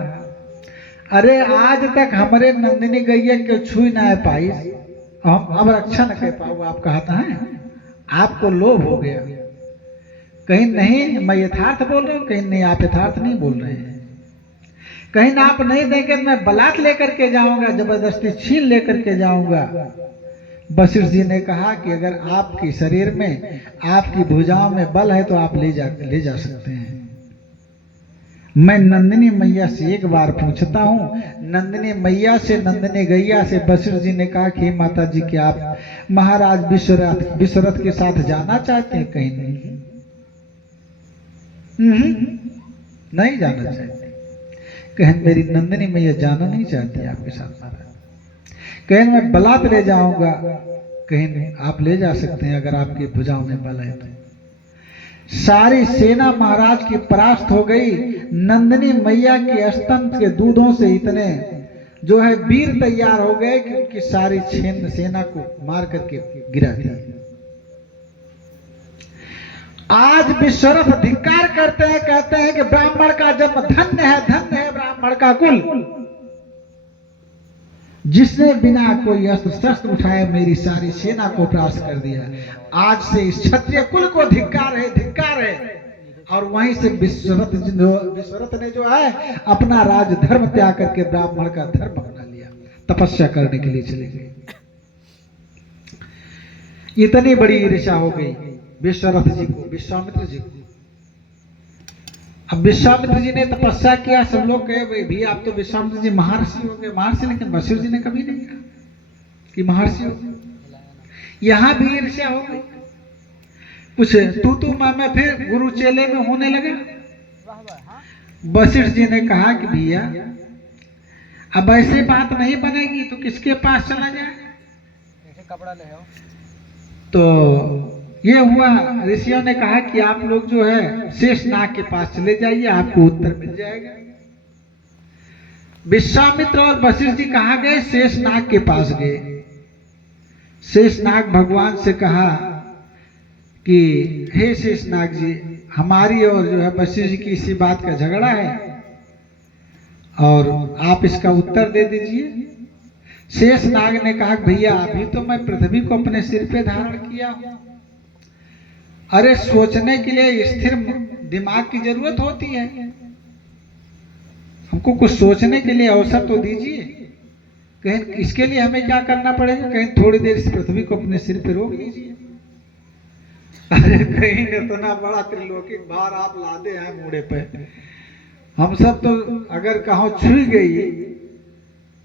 अरे आज तक हमारे नंदिनी गैया के छुई ना पाई, हम अब रक्षा न कर पाओ, आप कहता है आपको लोभ हो गया। कहीं नहीं मैं यथार्थ बोल रहा हूँ, कहीं नहीं आप यथार्थ नहीं बोल रहे हैं। कहीं ना आप नहीं देंगे मैं बलात् लेकर के जाऊंगा, जबरदस्ती छीन लेकर के जाऊंगा। वशिष्ठ जी ने कहा कि अगर आपके शरीर में, आपकी भुजाओं में बल है तो आप ले जा सकते हैं। मैं नंदिनी मैया से एक बार पूछता हूँ, नंदिनी मैया से, नंदिनी गैया से वशिष्ठ जी ने कहा कि माता जी क्या आप महाराज विश्वरथ के साथ जाना चाहते हैं? कहीं नहीं जाना चाहते। कहें मेरी नंदिनी मैया जाना नहीं चाहती आपके साथ महाराज। कहें मैं बलात् ले जाऊंगा। कहें आप ले जा सकते हैं अगर आपकी भुजाओं में बल है तो। सारी सेना महाराज की परास्त हो गई। नंदिनी मैया के स्तन के दूधों से इतने जो है वीर तैयार हो गए कि उनकी सारी सेना को मार करके गिरा दिया। आज विश्वरथ धिक्कार करते हैं, कहते हैं कि ब्राह्मण का जन्म धन्य है, धन्य है ब्राह्मण का कुल, जिसने बिना कोई अस्त्र शस्त्र उठाए मेरी सारी सेना को परास्त कर दिया। आज से इस क्षत्रिय कुल को धिक्कार है, धिक्कार है। और वहीं से विश्वरथ ने जो है अपना राज धर्म त्याग करके ब्राह्मण का धर्म अपना लिया, तपस्या करने के लिए चले गए। इतनी बड़ी ईर्ष्या हो गई विश्वरथ जी को, विश्वामित्र जी को। अब विश्वामित्र जी ने तपस्या किया, सब लोग कहे भी आप तो विश्वामित्र जी महर्षि हो गए, महर्षि, लेकिन वशिष्ठ जी ने कभी नहीं कहा कि महर्षि हो गए। यहां भी ईर्ष्या हो गई, कुछ तू मैं फिर गुरु चेले में होने लगा। वशिष्ठ जी ने कहा कि भैया अब ऐसे बात नहीं बनेगी तो किसके पास चला जाए? कपड़ा ले आओ। तो ये हुआ, ऋषियों ने कहा कि आप लोग जो है शेषनाग के पास चले जाइए, आपको उत्तर मिल जाएगा। विश्वामित्र और वशिष्ठ जी कहाँ गए? शेषनाग के पास गए। शेषनाग भगवान से कहा कि हे शेषनाग जी, हमारी और जो है वशिष्ठ जी की इसी बात का झगड़ा है और आप इसका उत्तर दे दीजिए। शेषनाग ने कहा भैया अभी तो मैं पृथ्वी को अपने सिर पे धारण किया हूं। अरे सोचने के लिए स्थिर दिमाग की जरूरत होती है, हमको कुछ सोचने के लिए अवसर तो दीजिए। कहीं इसके लिए हमें क्या करना पड़ेगा? कहीं थोड़ी देर इस पृथ्वी को अपने सिर पे रोक लीजिए। अरे कहीं इतना बड़ा त्रिलोकिक भार आप लादे हैं मुड़े पे, हम सब तो अगर कहाँ छुई गई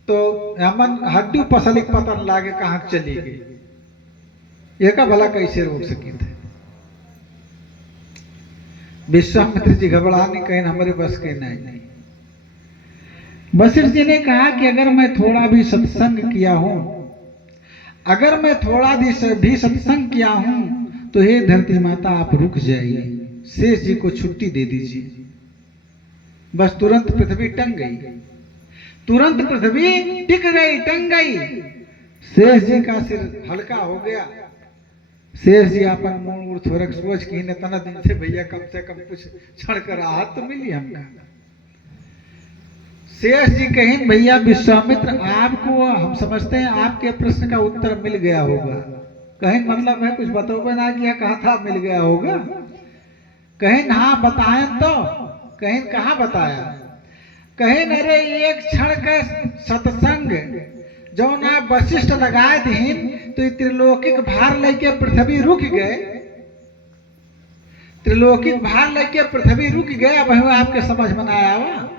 तो हमन हड्डी पसलिक पतन लागे कहाँ चली गई, ये का भला कैसे रोक सकी थे। विश्वामित्र जी घबराने कहीं हमारे बस के नहीं। वशिष्ठ जी ने कहा कि अगर मैं थोड़ा भी सत्संग किया हूं, अगर मैं थोड़ा भी सत्संग किया हूं तो हे धरती माता आप रुक जाइए, शेष जी को छुट्टी दे दीजिए। बस तुरंत पृथ्वी टंग गई, तुरंत पृथ्वी टिक गई, टंग गई। शेष जी का सिर हल्का हो गया। शेष जी अपन मूल थोड़क सोच की न तना दिन से भैया कम से कम कुछ क्षण कर राहत तो मिली हमका। शेष जी कहीं भैया विश्वामित्र आपको हम समझते हैं आपके प्रश्न का उत्तर मिल गया होगा, कहीं मतलब है कुछ बतौबे ना किया, कहा था मिल गया होगा, कहीं हाँ बताएं तो कहीं कहाँ बताया, कहीं अरे एक क्षण का सत्संग जो ना वशिष्ठ लगाए दीन तो त्रिलोकिक भार लेके पृथ्वी रुक गए, त्रिलोकिक भार लेके पृथ्वी रुक गए। अब आपके समझ में आया हुआ,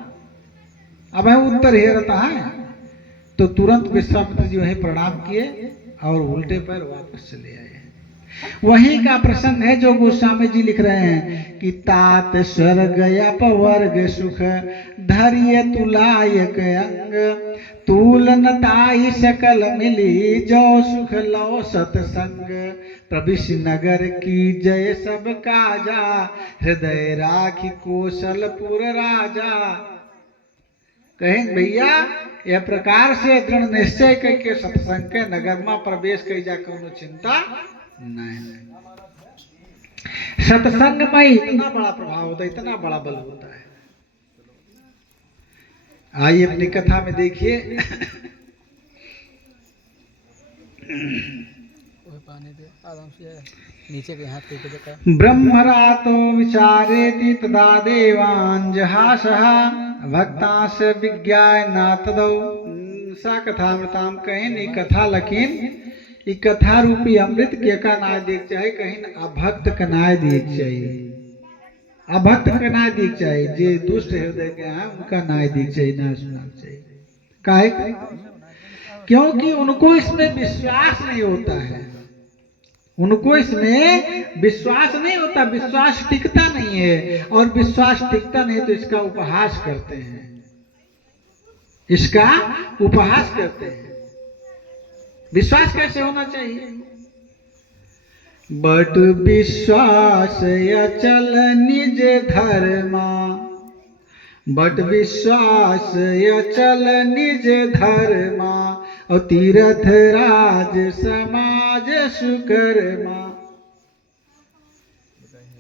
अब उत्तर ही रहता है। तो तुरंत विश्वामित्र जी वहीं प्रणाम किए और उल्टे पैर वापस चले आए। वहीं का प्रसंग है जो गोस्वामी जी लिख रहे हैं कि तात स्वर्ग अपवर्ग सुख धैर्य तुलायक अंग तुलनताई सकल मिली जो सुख लो सतसंग प्रविश नगर की जय सब काजा हृदय राखी कौशलपुर राजा। कहें भैया यह प्रकार से दृढ़ निश्चय करके सत्संग के नगर में प्रवेश कर जा, कोनो चिंता नहीं। सत्संग में इतना बड़ा प्रभाव होता है, इतना बड़ा बल होता है। आइए अपनी कथा में देखिए। नीचे के हाथ के ब्रह्मरातो विचारेति तदा देवान् जहासः भक्तास विज्ञाय नातदौ सा कथामृताम। कहीं कथा लकीन ई कथा रूपी अमृत के का नाय देख चाहे, कहीं अभक्त का नाय देख चाहिए, अभक्त का नाय देख चाहिए, जे दुष्ट हृदय के हैं उनका नाय देख चाहिए, ना सुनना चाहिए। काहे? क्योंकि उनको इसमें विश्वास नहीं होता है, उनको इसमें विश्वास नहीं होता, विश्वास टिकता नहीं है, और विश्वास टिकता नहीं तो इसका उपहास करते हैं, इसका उपहास करते हैं। विश्वास कैसे होना चाहिए? बट विश्वास अचल निज धर्मा, बट विश्वास अचल निज धर्मा और तीर्थ राज समाज सुकर्मा।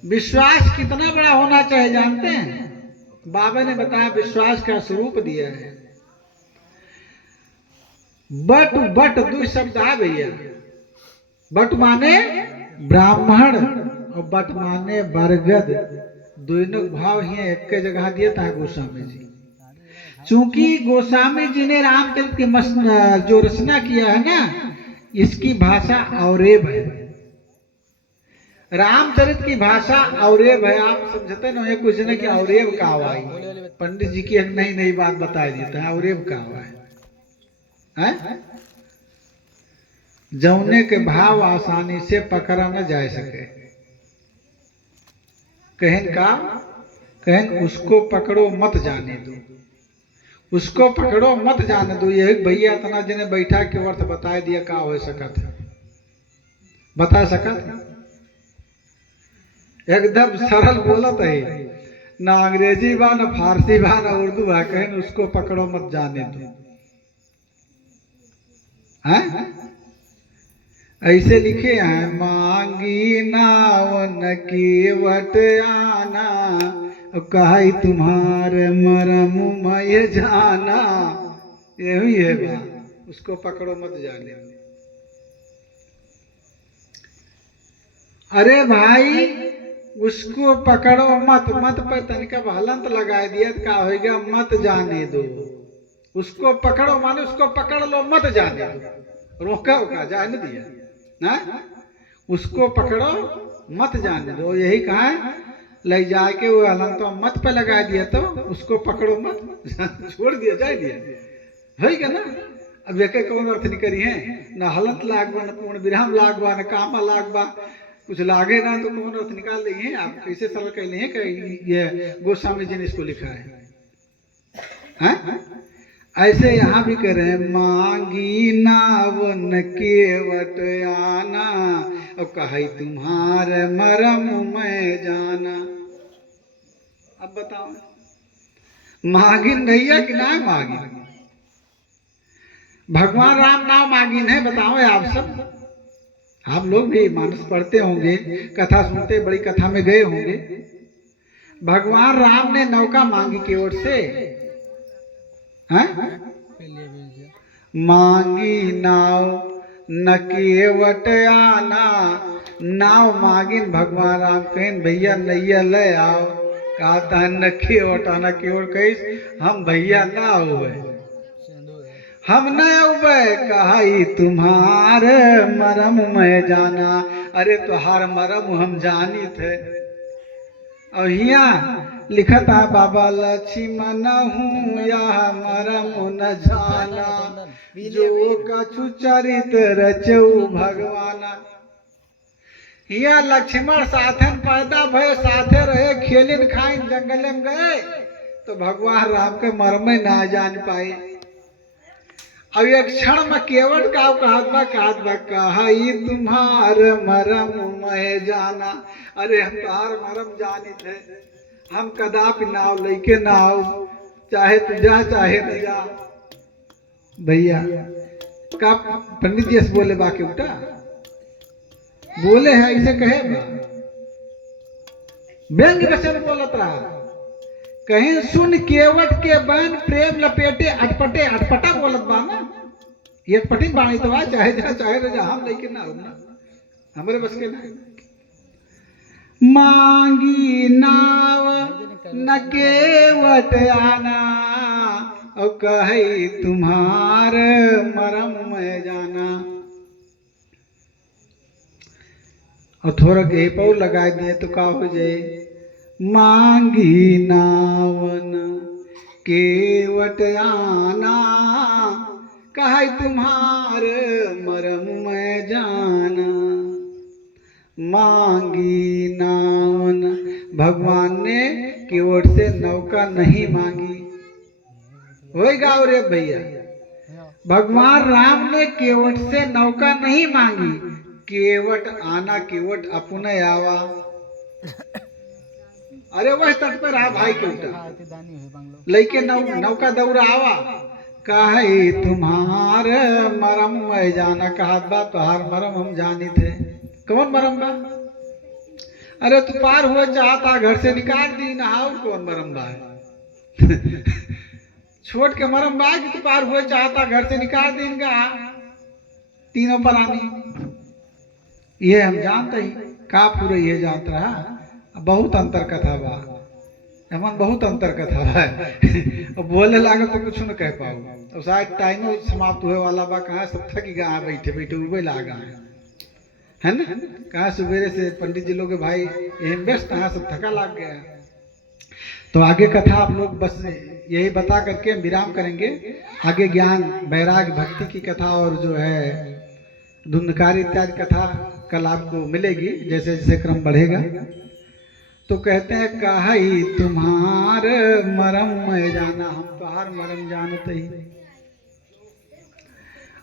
विश्वास कितना बड़ा होना चाहिए जानते हैं? बाबा ने बताया, विश्वास का स्वरूप दिया है। बट बट दो शब्द आ भैया, बट माने ब्राह्मण और बट माने बरगद, दोनों भाव ही एक जगह दिया था गोस्वामी जी। चूंकि गोस्वामी जी ने रामचरित की जो रचना किया है ना, इसकी भाषा औरेब है, रामचरित की भाषा औरेब है। आप समझते ना, ये कुछ नहीं कि औरेब का हवा है, पंडित जी की एक नई नई बात बता देता है, औरेब का हवा है। जौने के भाव आसानी से पकड़ा न जा सके, कहन का कहन उसको पकड़ो मत जाने दो, उसको पकड़ो मत जाने दो। ये भैया इतना जिन्हें बैठा के अर्थ बता दिया का हो सकत है, बता सकत एकदम सरल बोलत है, ना अंग्रेजी बा ना फारसी बा ना उर्दू बा, कहन उसको पकड़ो मत जाने दो। है ऐसे लिखे हैं, मांगी नावन की वट आना कहा तुम्हार मरम मय जाना, यही है बा, उसको पकड़ो मत जाने। अरे भाई उसको पकड़ो मत, मत पर तनिका हलंत लगा दिया तो क्या होगा, मत जाने दो। उसको पकड़ो माने उसको पकड़ लो, मत जाने दो, रोका रोका जाने दिया ना, उसको पकड़ो मत जाने दो, यही कहा है, ले जाके वो हलन तो मत पे लगा दिया तो उसको पकड़ो मत, छोड़ दिया जाए दिया है क्या ना। अब एक कौन अर्थ नहीं करी है, न हलंत लागबा, न पूर्ण विराम लागबा, न कामा लागबा, कुछ लागे ना तो कौन अर्थ निकाल रही है। आप कैसे सरल कह लिए हैं कि ये गोस्वामी जी ने इसको लिखा है, हैं? ऐसे यहाँ भी कह रहे हैं, मांगी नावन केवट आना और कही तुम्हारे मरम में जाना। अब बताओ, मांगिन भैया कि ना मांगिन? भगवान राम नाम मांगिन है, बताओ आप सब। आप लोग भी मानस पढ़ते होंगे, कथा सुनते, बड़ी कथा में गए होंगे। भगवान राम ने नौका मांगी केवट से, हैं? मांगी नाव न केवट आना, नाव मांगिन भगवान राम कहें भैया नैया ले आओ। कहा था न केवट आना, केवट कही हम भैया ना हुए, हम न उबे, कहा तुम्हारे मरम में जाना। अरे तुहार मरम हम जानी थे। और यहाँ लिखत है बाबा लक्ष्मण हूँ यह मरम न जाना, जो कछु चरित रचऊ भगवाना। यहाँ लक्ष्मण साथन पैदा भय, साथे रहे, खेलिन खाइन, जंगल में गए तो भगवान राम के मर्म ना जान पाए। अब एक क्षण में केवट का कहत बा कहा तुम्हार मरम मैं जाना। अरे हम तुम्हार मरम जानी थे, हम कदापि नाव लेके ना आओ, चाहे तू जा चाहे न जा। भैया का पंडित जी से बोले बाकी उठा बोले है, ऐसे कहे व्यंग वचन बोलत रहा। कहीं सुन केवट के बन प्रेम लपेटे अटपटे, अटपटा बोलत बा ना, ये अटपटी बाणी तो आ, चाहे जा चाहे न जा, हम लेके ना हो ना, हमारे बस के ना। मांगी नाव न केवट आना और कहे तुम्हारे मरम में जाना। और थोड़ा गेप और लगा दिए तो का हो जाए, मांगी नावन केवट आना कहे तुम्हारे मरम में जाना। मांगी नावन, भगवान ने केवट से नौका नहीं मांगी। वही गाओ रे भैया, भगवान राम ने केवट से नौका नहीं मांगी, केवट आना, केवट अपने आवा। अरे वह तट पर रहा भाई के उठा लेके नौका दौड़ा आवा, कहे तुम्हारे मरम में जाना। कहा बा तुहार मरम हम जानी थे। कौन मरम बा? अरे तू पार हुए चाहता घर से निकाल दी नहाओ, कौन मरम बा? छोट के मरम बा कि तू पार हुए चाहता घर से निकाल देगा तीनों प्राणी। ये हम जानते ही का पूरे ये जानता रहा। बहुत अंतर कथा बा, एमन बहुत अंतर कथा बा। बोले लागल तो कुछ न कह पाऊ, तो शायद टाइम समाप्त हुए वाला बा। कहाँ सब थक गया बैठे बैठे उबे लागा है ना। कहाँ सवेरे से पंडित जी लोग भाई व्यस्त, कहाँ सब थका लाग गया। तो आगे कथा आप लोग बस यही बता करके विराम करेंगे। आगे ज्ञान वैराग्य भक्ति की कथा और जो है धुंधकार इत्यादि कथा कल आपको मिलेगी जैसे जैसे क्रम बढ़ेगा। तो कहते हैं कही तुम्हार मरम में जाना, हम तुम्हार मरम जानते ही।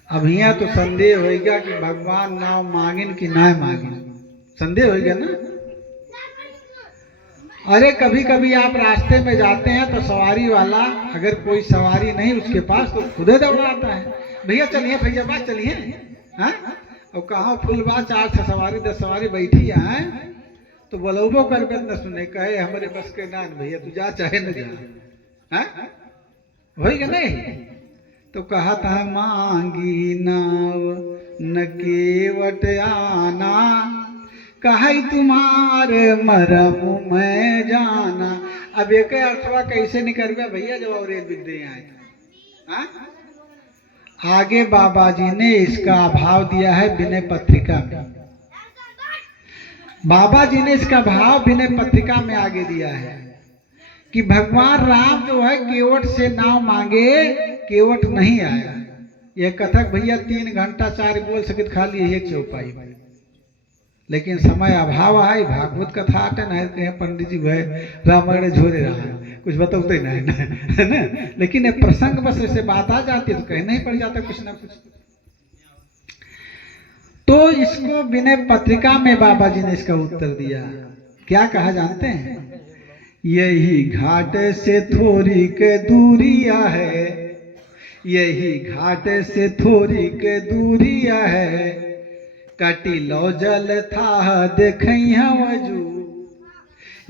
अब यहाँ तो संदेह होगा कि भगवान नाव मांगिन कि ना मांगिन, संदेह होगा ना। अरे कभी कभी आप रास्ते में जाते हैं तो सवारी वाला अगर कोई सवारी नहीं उसके पास तो खुदे दौड़ाता है, भैया चलिए भैया बात चलिए। हाँ और कहाँ फुलबा 4 सवारी 10 सवारी बैठी है तो बोलबो कर न सुने, कहे हमारे बस के ना भैया तू जा चाहे न जा। हाँ होगा नहीं। तो कहा था मांगी नाव न केवट आना, कहे तुम्हारे मरम में जाना। अब एक अर्थवा कैसे निकलवे भैया जब और एक विद्य आए। हाँ आगे बाबा जी ने इसका अभाव दिया है विनय पत्रिका में। बाबा जी ने इसका भाव विनय पत्रिका में आगे दिया है कि भगवान राम जो है केवट से नाव मांगे, केवट नहीं आया। यह कथक भैया 3 घंटा 4 बोल सके खाली एक चौपाई में, लेकिन समय अभाव है। भागवत कथा आटे न कहे पंडित जी भाई रामायण झोरे रहा है, कुछ बताते नहीं है ना। लेकिन ये प्रसंग बस ऐसे बात आ जाती है तो कहना ही पड़ जाता कुछ ना कुछ। तो इसको विनय पत्रिका में बाबा जी ने इसका उत्तर दिया। क्या कहा जानते हैं? यही घाट से थोड़ी के दूरिया है, यही घाट से थोड़ी के दूरिया है, कटिलो जल था देखैया वजू।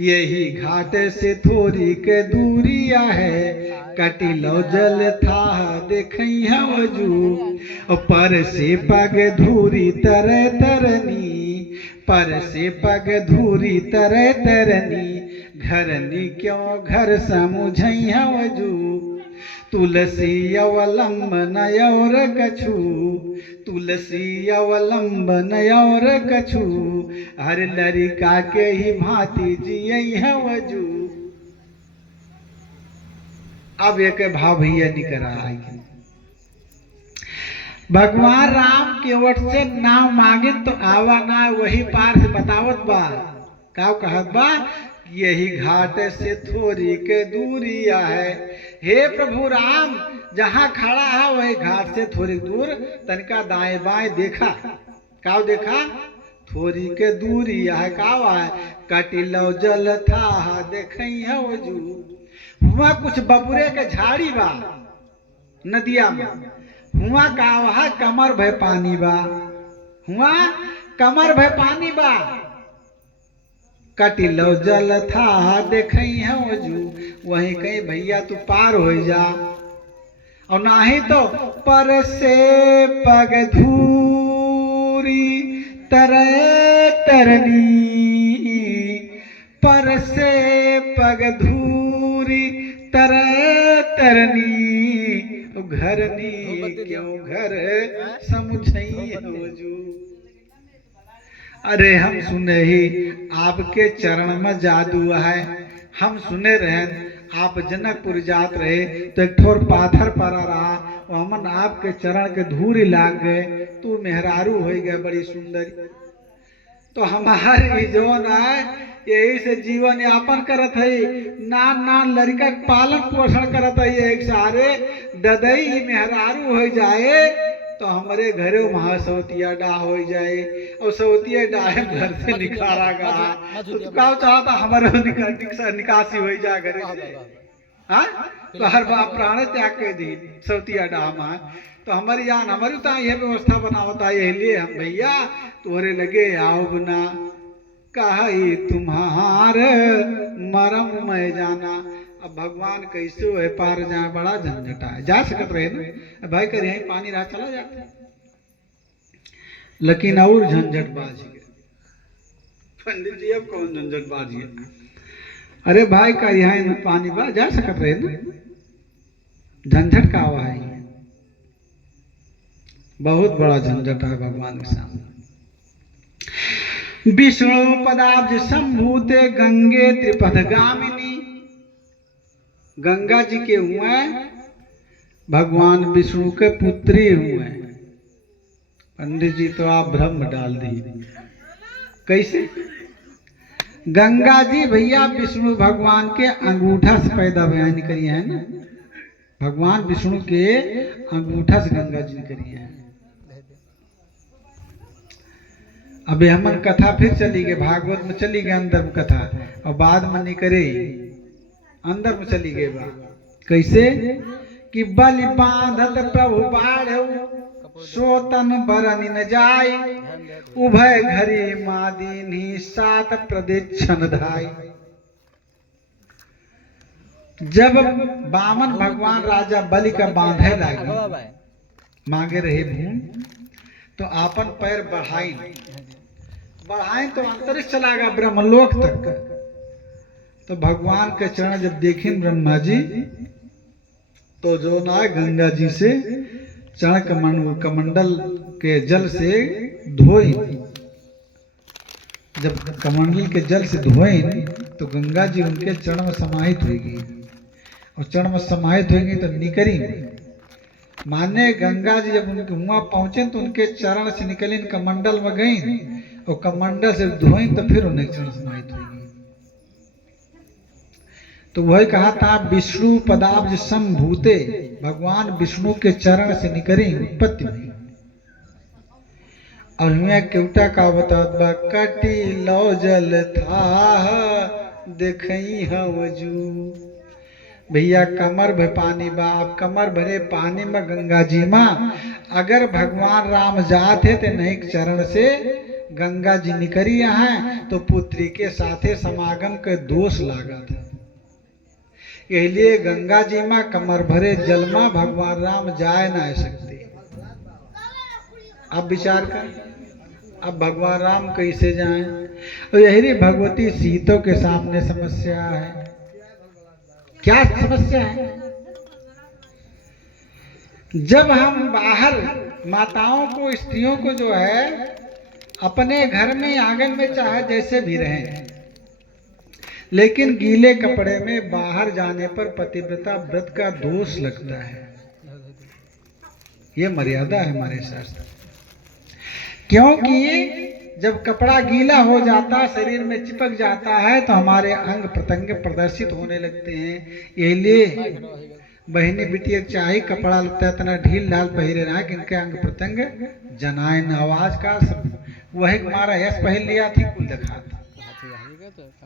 यही घाट से थोड़ी के दूरिया है, कटिलो जल था देखैया वजू। पर से पग धूरी तरह तरनी, पर से पग धूरी तरह तरनी, घरनी क्यों घर समुझैया वजू। तुलसी अवलंबन और कछु, तुलसी अवलंबन और कछु, हर लड़का के ही भांति जियैया वजू। अब एक भाव भैया निकल रहा है। भगवान राम केवट से नाव मांगे तो आवा ना, वही पार से बतावत बा। का कहत बा? यही घाट से थोड़ी के दूरिया है। हे प्रभु राम, जहाँ खड़ा है वही घाट से थोड़ी दूर तनिका दाएं बाएं देखा। का देखा? थोड़ी के दूरिया है। का है? कटिलो जल था देखैया वजू। हुआ कुछ बबुरे के झाड़ी बा नदिया में, हुआ का वहा कमर भय पानी बा, हुआ कमर भय पानी बा। कटिलो जल था देखैया वजू। वहीं कहीं भैया तू पार हो जा, और नाही तो पर से पग धूरी तरह तरनी, पर से पग धूरी तरह तरनी, घरनी क्यों घर समुझैया वजू। अरे हम सुने ही आपके चरण में जादू है। हम सुने रहे आप जनकपुर जात रहे तो एक ठोर पाथर पड़ा रहा, हमन आपके चरण के धूरी लाग गए, तू मेहरारू हो गए बड़ी सुंदर। तो हमारे जोन है यही से जीवन यापन करत है, नान नान लड़का पालन पोषण करत है। एक सारे ददई मेहरारू हो जाए तो हमारे घरे महासौतिया डा हो जाए, और सौतिया डाहे घर से निखारा गा तो तू का चाहता हमारे निकासी हो जा घरे से। हाँ तो हर बाप प्राण त्याग के दी सौतिया डामा। तो हमारी जान हमारी तो यह व्यवस्था बनावता है, यही लिए हम भैया तोरे लगे आओ बना, कहा तुम्हार मरम मैं जाना। अब भगवान कैसे है पार जाए, बड़ा झंझटा है। जा सकत रहे ना भाई कर यहीं पानी रहा चला जाता, लेकिन और झंझट बाजी पंडित जी अब कौन झंझट बाजी है। अरे भाई का यहाँ पानी बा जा सकत रहे ना, झंझट का हुआ है, बहुत बड़ा झंझट है भगवान के सामने। विष्णु पदाब्ज संभूते गंगे त्रिपथगामिनी। गंगा जी के हुए भगवान विष्णु के पुत्री हुए। पंडित जी तो आप भ्रम डाल दिए। कैसे? गंगा जी भैया विष्णु भगवान के अंगूठा से पैदा बयान करी है ना, भगवान विष्णु के अंगूठा से गंगा जी करी है। अबे हमन कथा फिर चली गए, भागवत में चली गए अंदर में कथा, और बाद में निकले अंदर में चली गई बात। कैसे? कि बलि बांधत प्रभु बाढ़ सोतन बरन न जाय, उभय घरी मादीनी 7 प्रदक्षिण धाय। जब बामन भगवान राजा बलि का बांधे लागे, मांगे रहे भूम, तो आपन पैर बढ़ाई तो अंतरिक्ष चला गया ब्रह्मलोक तक। तो भगवान के चरण जब देखें ब्रह्मा जी, तो जो ना गंगा जी से चरण कमंडल के जल से धोई, जब कमंडल के जल से धोए तो गंगा जी उनके चरण में समाहित होगी, और चरण में समाहित होगी तो निकरी में माने गंगा जी जब उनके वहां पहुंचे तो उनके चरण से निकली कमंडल में गई, और कमंडल से धोई तो फिर उन्हें चरण समाहित होगी। तो वही कहा था विष्णु पदाब्ज संभूते, भगवान विष्णु के चरण से निकली उत्पत्ति हुई। और मैं केवटा का बता कटी लो जल था देखई हवजू। भैया कमर भर पानी बा, आप कमर भरे पानी में गंगा जी माँ अगर भगवान राम जाते थे नहीं चरण से गंगा जी निकरी यहाँ तो पुत्री के साथे समागम के दोष लागा था। इसलिए गंगा जी माँ कमर भरे जल में भगवान राम जाए ना सकते। अब विचार कर, अब भगवान राम कैसे जाएं? और यही भगवती सीता के सामने समस्या है। क्या समस्या है? जब हम बाहर माताओं को स्त्रियों को जो है अपने घर में आंगन में चाहे जैसे भी रहें, लेकिन गीले कपड़े में बाहर जाने पर पतिव्रता व्रत का दोष लगता है। ये मर्यादा है हमारे शास्त्र। क्योंकि जब कपड़ा गीला हो जाता शरीर में चिपक जाता है तो हमारे अंग प्रत्यंग प्रदर्शित होने लगते हैं। इसलिए बहनी बिटिया चाहे कपड़ा लगता इतना ढील ढाल पहरे रहा कि इनके अंग प्रत्यंग जनाए न आवाज का सब वही हमारा यश पहन लिया थी कुल देखा था।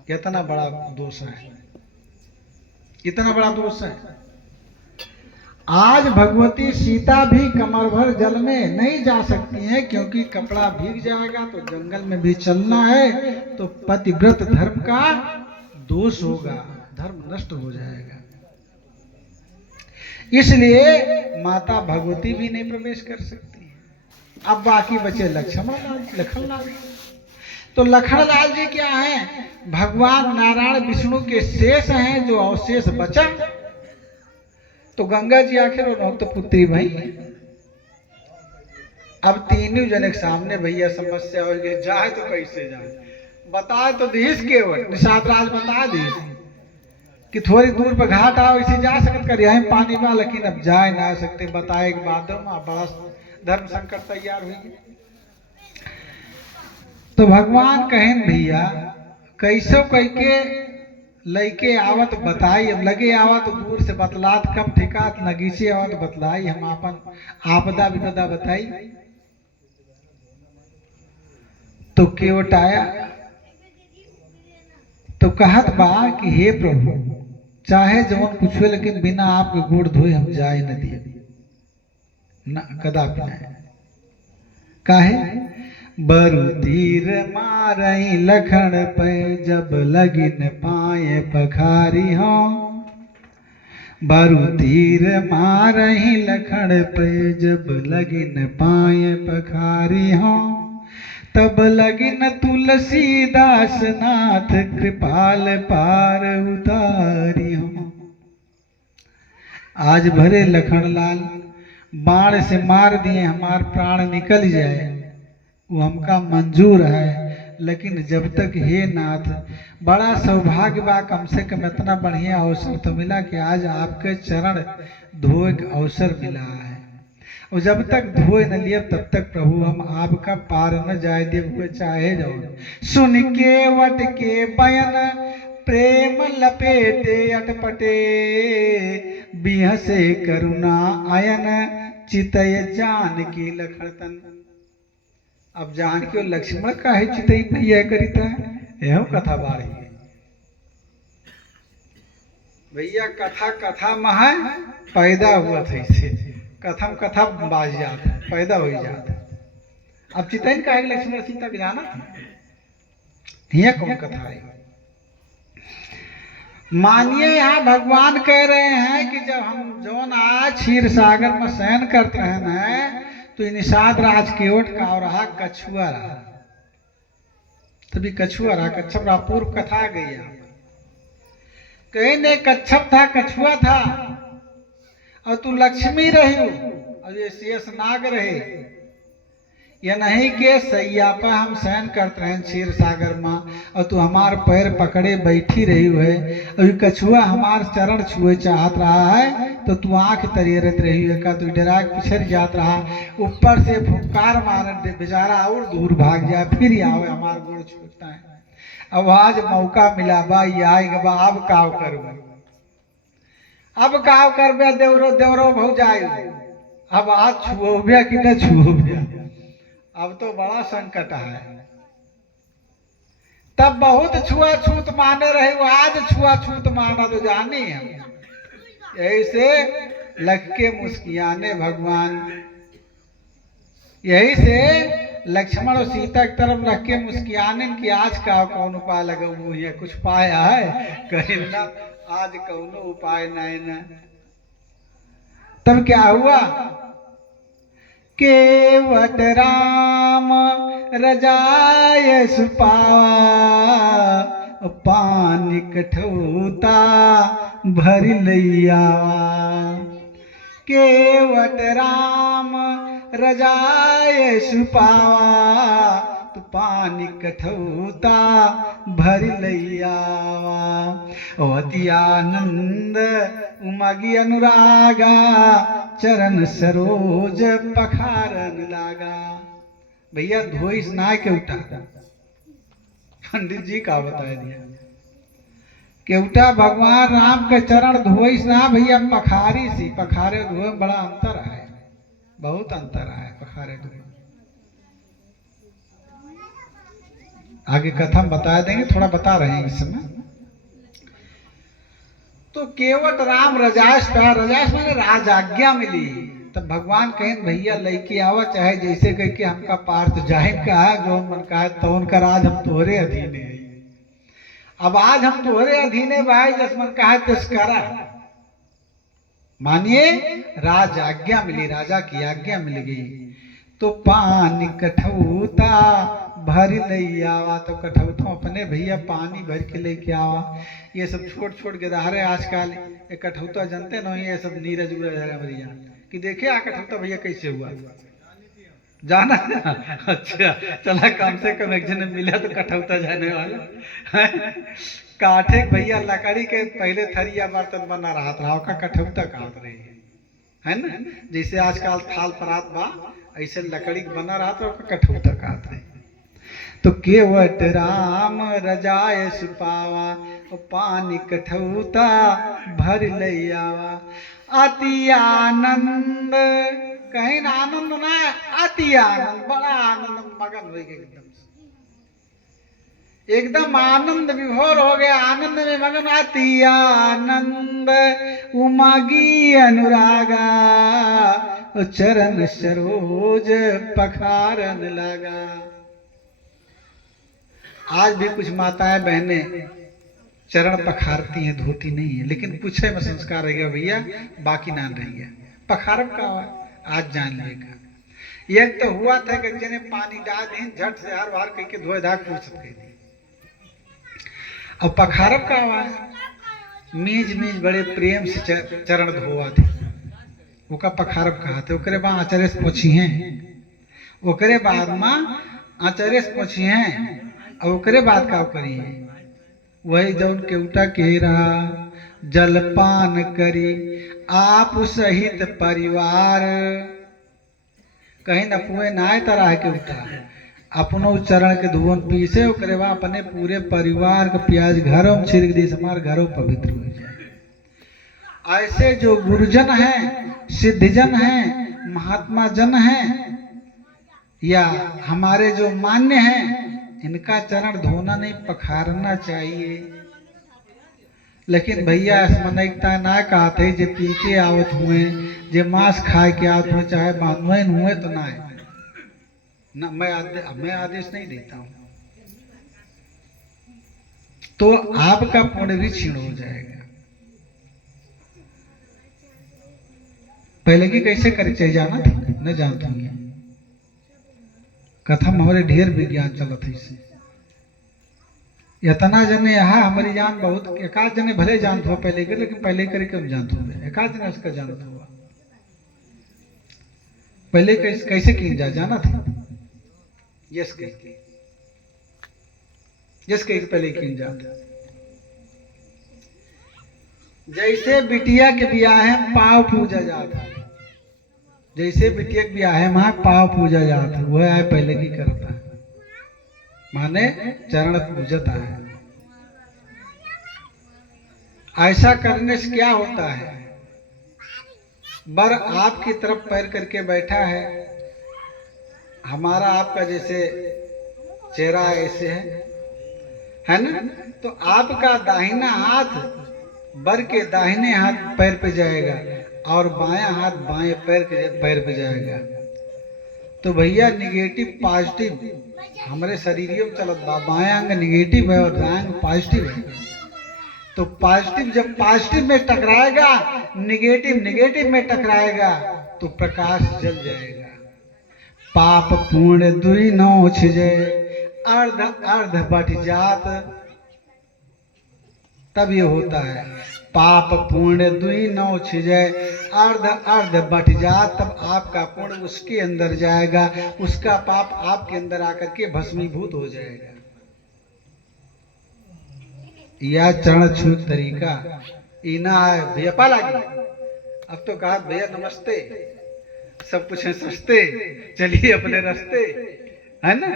कितना बड़ा दोष है, कितना बड़ा दोष है। आज भगवती सीता भी कमर भर जल में नहीं जा सकती हैं क्योंकि कपड़ा भीग जाएगा तो जंगल में भी चलना है तो पतिव्रत धर्म का दोष होगा, धर्म नष्ट हो जाएगा। इसलिए माता भगवती भी नहीं प्रवेश कर सकती। अब बाकी बचे लखनलाल। तो लखनलाल जी क्या है? भगवान नारायण विष्णु के शेष हैं, जो अवशेष बचा तो गंगा जी आखिर और तो पुत्री भाई। अब तीनों जने के सामने भैया समस्या हो गई, जाए तो कैसे जाए? बताए तो दीस केवल निषाद राज बता दी कि थोड़ी दूर पर घाट आओ इसे जा सकते कर यहीं पानी बा, लेकिन अब जाए ना सकते। बताए के बाद बड़ा धर्म संकट तैयार हुई। तो भगवान कहें भैया कैसो कह के लैके आवत बताई, अब लगे आवत दूर से बतलात कम ठिकात नगीचे आवत बतलाई, हम अपन आपदा विपदा बताई। तो केवट आया तो कहत बा कि हे प्रभु चाहे जवन कुछ हो लेकिन बिना आपके गोड़ धोए हम जाए न दिए न कदापि नहीं। काहे? बरु तीर मारई लखन पे जब लगिन पाए पखारी हो। बरु तीर मारई लखन पे जब लगिन पाए पखारी हो। तब लगिन तुलसीदास नाथ कृपाल पार उतारी हो। आज भरे लखनलाल बाण से मार दिए हमार प्राण निकल जाए वो हमका मंजूर है, लेकिन जब तक हे नाथ बड़ा सौभाग्य बा कम से कम इतना बढ़िया अवसर तो मिला कि आज आपके चरण धोए का अवसर मिला है। और जब तक धोए न लिए तब तक प्रभु हम आपका पार न जाए देव चाहे जाओ। सुन के वट के बयन प्रेम लपेटे अटपटे बिहसे करुणा आयन चितय जान की लखनतन। अब जानकी और लक्ष्मण का है चितई भैया करिता है यह कथा बारी है भैया। कथा कथा महा पैदा हुआ था इसे कथम कथा बाज जाता पैदा हो जाता। अब चितैन का है लक्ष्मण सीता बिराना यह कौन कथा है? मानिए यहाँ भगवान कह रहे हैं कि जब हम जौन आज क्षीर सागर में शयन करते हैं तो निषाद राज केवट का और रहा कछुआ रहा। तभी कछुआ रहा कच्छप रहा। पूर्व कथा आ गई है। कहीं ने कच्छप था कछुआ था और तू लक्ष्मी रही और ये शेष नाग रहे। या नहीं के सैया पर हम शयन करते रहे क्षीर सागर माँ और तू हमार पैर पकड़े बैठी रही है और कछुआ हमार चरण छुए चाहत रहा है तो तू आंख तरियरत रही है का तू डरा पिछड़ जात रहा ऊपर से फुफकार मार बेचारा और दूर भाग जाए फिर आओ हमार गोड़ छूटता है। अब आज मौका मिला बा आएगा बा अब काव कर अब काव कर देवरो देवरो भौ जाए अब आज छुओ भैया कि न छुओ भैया अब तो बड़ा संकट है। तब बहुत छुआछूत माने रहे वो आज छुआछूत माना तो जानी हम ऐसे लग के मुस्कियाने भगवान यही से लक्ष्मण और सीता की तरफ रख के मुस्कियाने कि आज का कौन उपाय लगा ये कुछ पाया है कहीं ना आज कौन उपाय नहीं न। तब क्या हुआ केवट राम रजाय सुपावा पानी कठौता भर लैया केवट राम रजाय सुपावा तो पानी कठौता भर लैया अति आनंद उमगी अनुरागा चरण सरोज पखारन लागा। भैया धोई स्नाय के उठा पंडित जी का बताया दिया केवटा भगवान राम के चरण धोई स्ना भैया पखारी सी पखारे धोए बड़ा अंतर है बहुत अंतर है पखारे धोए। आगे कथा हम बता देंगे थोड़ा बता रहे हैं इस समय। तो केवट राम रजाश मैंने राजाज्ञा मिली तब भगवान कहें भैया लेके आवा चाहे जैसे कह के हमका पार्थ जाहिर का जो मन का है तो उनका राज हम तोहरे अधीने है। अब आज हम तोहरे अधीने भाई जसमन का है तस्करा मानिए राज आज्ञा मिली राजा की आज्ञा मिल गई तो पानी कठौता भर ले आवा तो कठौता अपने भैया पानी भर के लेके आवा। ये सब छोट छोट गिदारे आजकल ये कठौता जानते न ये सब नीरज उरज हमारी जान कि देखे आ कठौता भैया कैसे हुआ जाना अच्छा चला कम से कम एक जन मिला तो कठौता जाने वाला काठे भैया लकड़ी के पहले थरिया बर्तन बना रहा था का कठौता काट रही है ना जैसे आजकल थाल परात बा ऐसे लकड़ी बना रहा था कठौता काट रही। तो केवट राम रजाय सुपावा पानी कठौता भर लैयावा अति आनंद कहीं ना आनंद ना अति आनंद बड़ा आनंद मगन हो गए एकदम आनंद विभोर हो गया आनंद में मगन अति आनंद उमगी अनुरागा चरण सरोज पखारन लगा। आज भी कुछ माताएं बहनें चरण पखारती हैं धोती नहीं है लेकिन पूछे में संस्कार रह गया भैया बाकी ना रह गया पखारब का हुआ आज जान लेगा। एक तो हुआ था कि जने पानी डाल दी झट से हर बार कह के धोए धाक पूछ दी। अब पखारब का हुआ मीज मीज बड़े प्रेम से चरण धोआ थे ओका पखारब कहा थे ओकरे बाद आचार्य से पूछी हैं ओकरे बाद माँ आचार्य से पूछी हैं और ओकरे बाद का करी वही जौन केवटा केरा जलपान करी आप सहित परिवार कहीं न पुए नाय तरह के उठा अपनो चरण के धुवन पीसे ओकरे बाद अपने पूरे परिवार के प्याज घरों में छिड़क दी हमारे घरों पवित्र हो जाए। ऐसे जो गुरुजन हैं सिद्धजन हैं महात्मा जन हैं या हमारे जो मान्य हैं इनका चरण धोना नहीं पखारना चाहिए। लेकिन भैया स्मरणिकता ना कहते जे पी के आवत हुए जे मांस खाए के आवत हुए चाहे बांधवन हुए तो ना ना मैं आदेश नहीं देता हूं तो आपका पुण्य भी क्षीण हो जाएगा। पहले की कैसे करे चाहिए जाना था न जानता हूँ कथा हमारे ढेर विज्ञान चलत है इससे इतना जने यहाँ हमारी जान बहुत एकाध जने भले जानते हो पहले के लेकिन पहले करे कम जानते हो एकाध जने उसका जानते हुआ पहले कैसे की जा जाना था यस कह के पहले क्यों जाता। जैसे बिटिया के ब्याह है पाव पूजा जाता है, जैसे बिटिया के ब्याह है वहां पाव पूजा जाता है, वह आए पहले की करता है, माने चरण पूजता है। ऐसा करने से क्या होता है, बर आपकी तरफ पैर करके बैठा है, हमारा आपका जैसे चेहरा ऐसे है ना, तो आपका दाहिना हाथ बर के दाहिने हाथ पैर पे जाएगा और बायां हाथ बाएं पैर पे जाएगा। तो भैया निगेटिव पॉजिटिव हमारे शरीरियों में चलत बा, बायां अंग निगेटिव है और दायां अंग पॉजिटिव है। तो पॉजिटिव जब पॉजिटिव में टकराएगा, निगेटिव में टकराएगा तो प्रकाश जल जाएगा। पाप पूर्ण दुई नौ छिजय अर्ध अर्ध बट जात, तब ये होता है पाप पूर्ण दुई नौ छिजय अर्ध अर्ध बट जात, तब आपका पुण्य उसके अंदर जाएगा, उसका पाप आपके अंदर आकर के भस्मीभूत हो जाएगा। यह चरण छू तरीका इना भैया पा लगी। अब तो कहा भैया नमस्ते, सब कुछ है सस्ते, चलिए अपने रास्ते, है ना।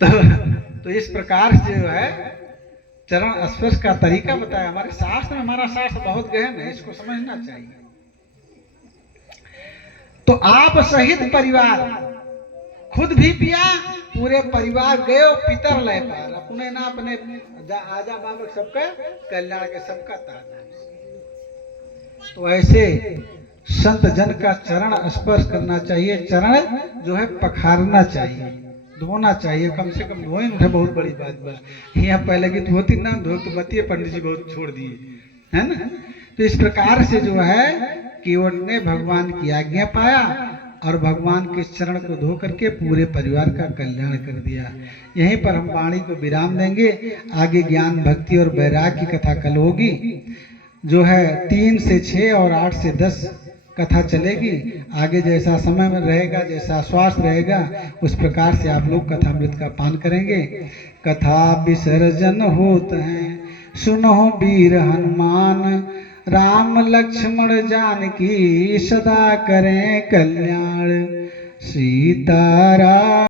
तो इस प्रकार से जो है चरण स्पर्श का तरीका बताया हमारे शास्त्र में। हमारा शास्त्र बहुत गहन है, इसको समझना चाहिए। तो आप सहित परिवार, खुद भी पिया, पूरे परिवार गए पितर लय पार, अपने ना अपने आजा बाबक सबका कल्याण के सबका ताजा। तो ऐसे संत जन का चरण स्पर्श करना चाहिए, चरण जो है पखारना चाहिए, धोना चाहिए, कम से कम धोए उठे, बहुत बड़ी बात बा। यहाँ पहले की धोती ना धो तो बतिए पंडित जी बहुत छोड़ दिए, है ना। तो इस प्रकार से जो है केवट ने भगवान की आज्ञा पाया और भगवान के चरण को धो करके पूरे परिवार का कल्याण कर दिया। यहीं पर हम वाणी को विराम देंगे। आगे ज्ञान भक्ति और वैराग्य की कथा कल होगी, जो है 3 से 6 और 8 से 10 कथा चलेगी। आगे जैसा समय में रहेगा, जैसा स्वास्थ्य रहेगा, उस प्रकार से आप लोग कथामृत का पान करेंगे। कथा विसर्जन होत हैं, सुनो वीर हनुमान, राम लक्ष्मण जानकी सदा करें कल्याण। सीताराम।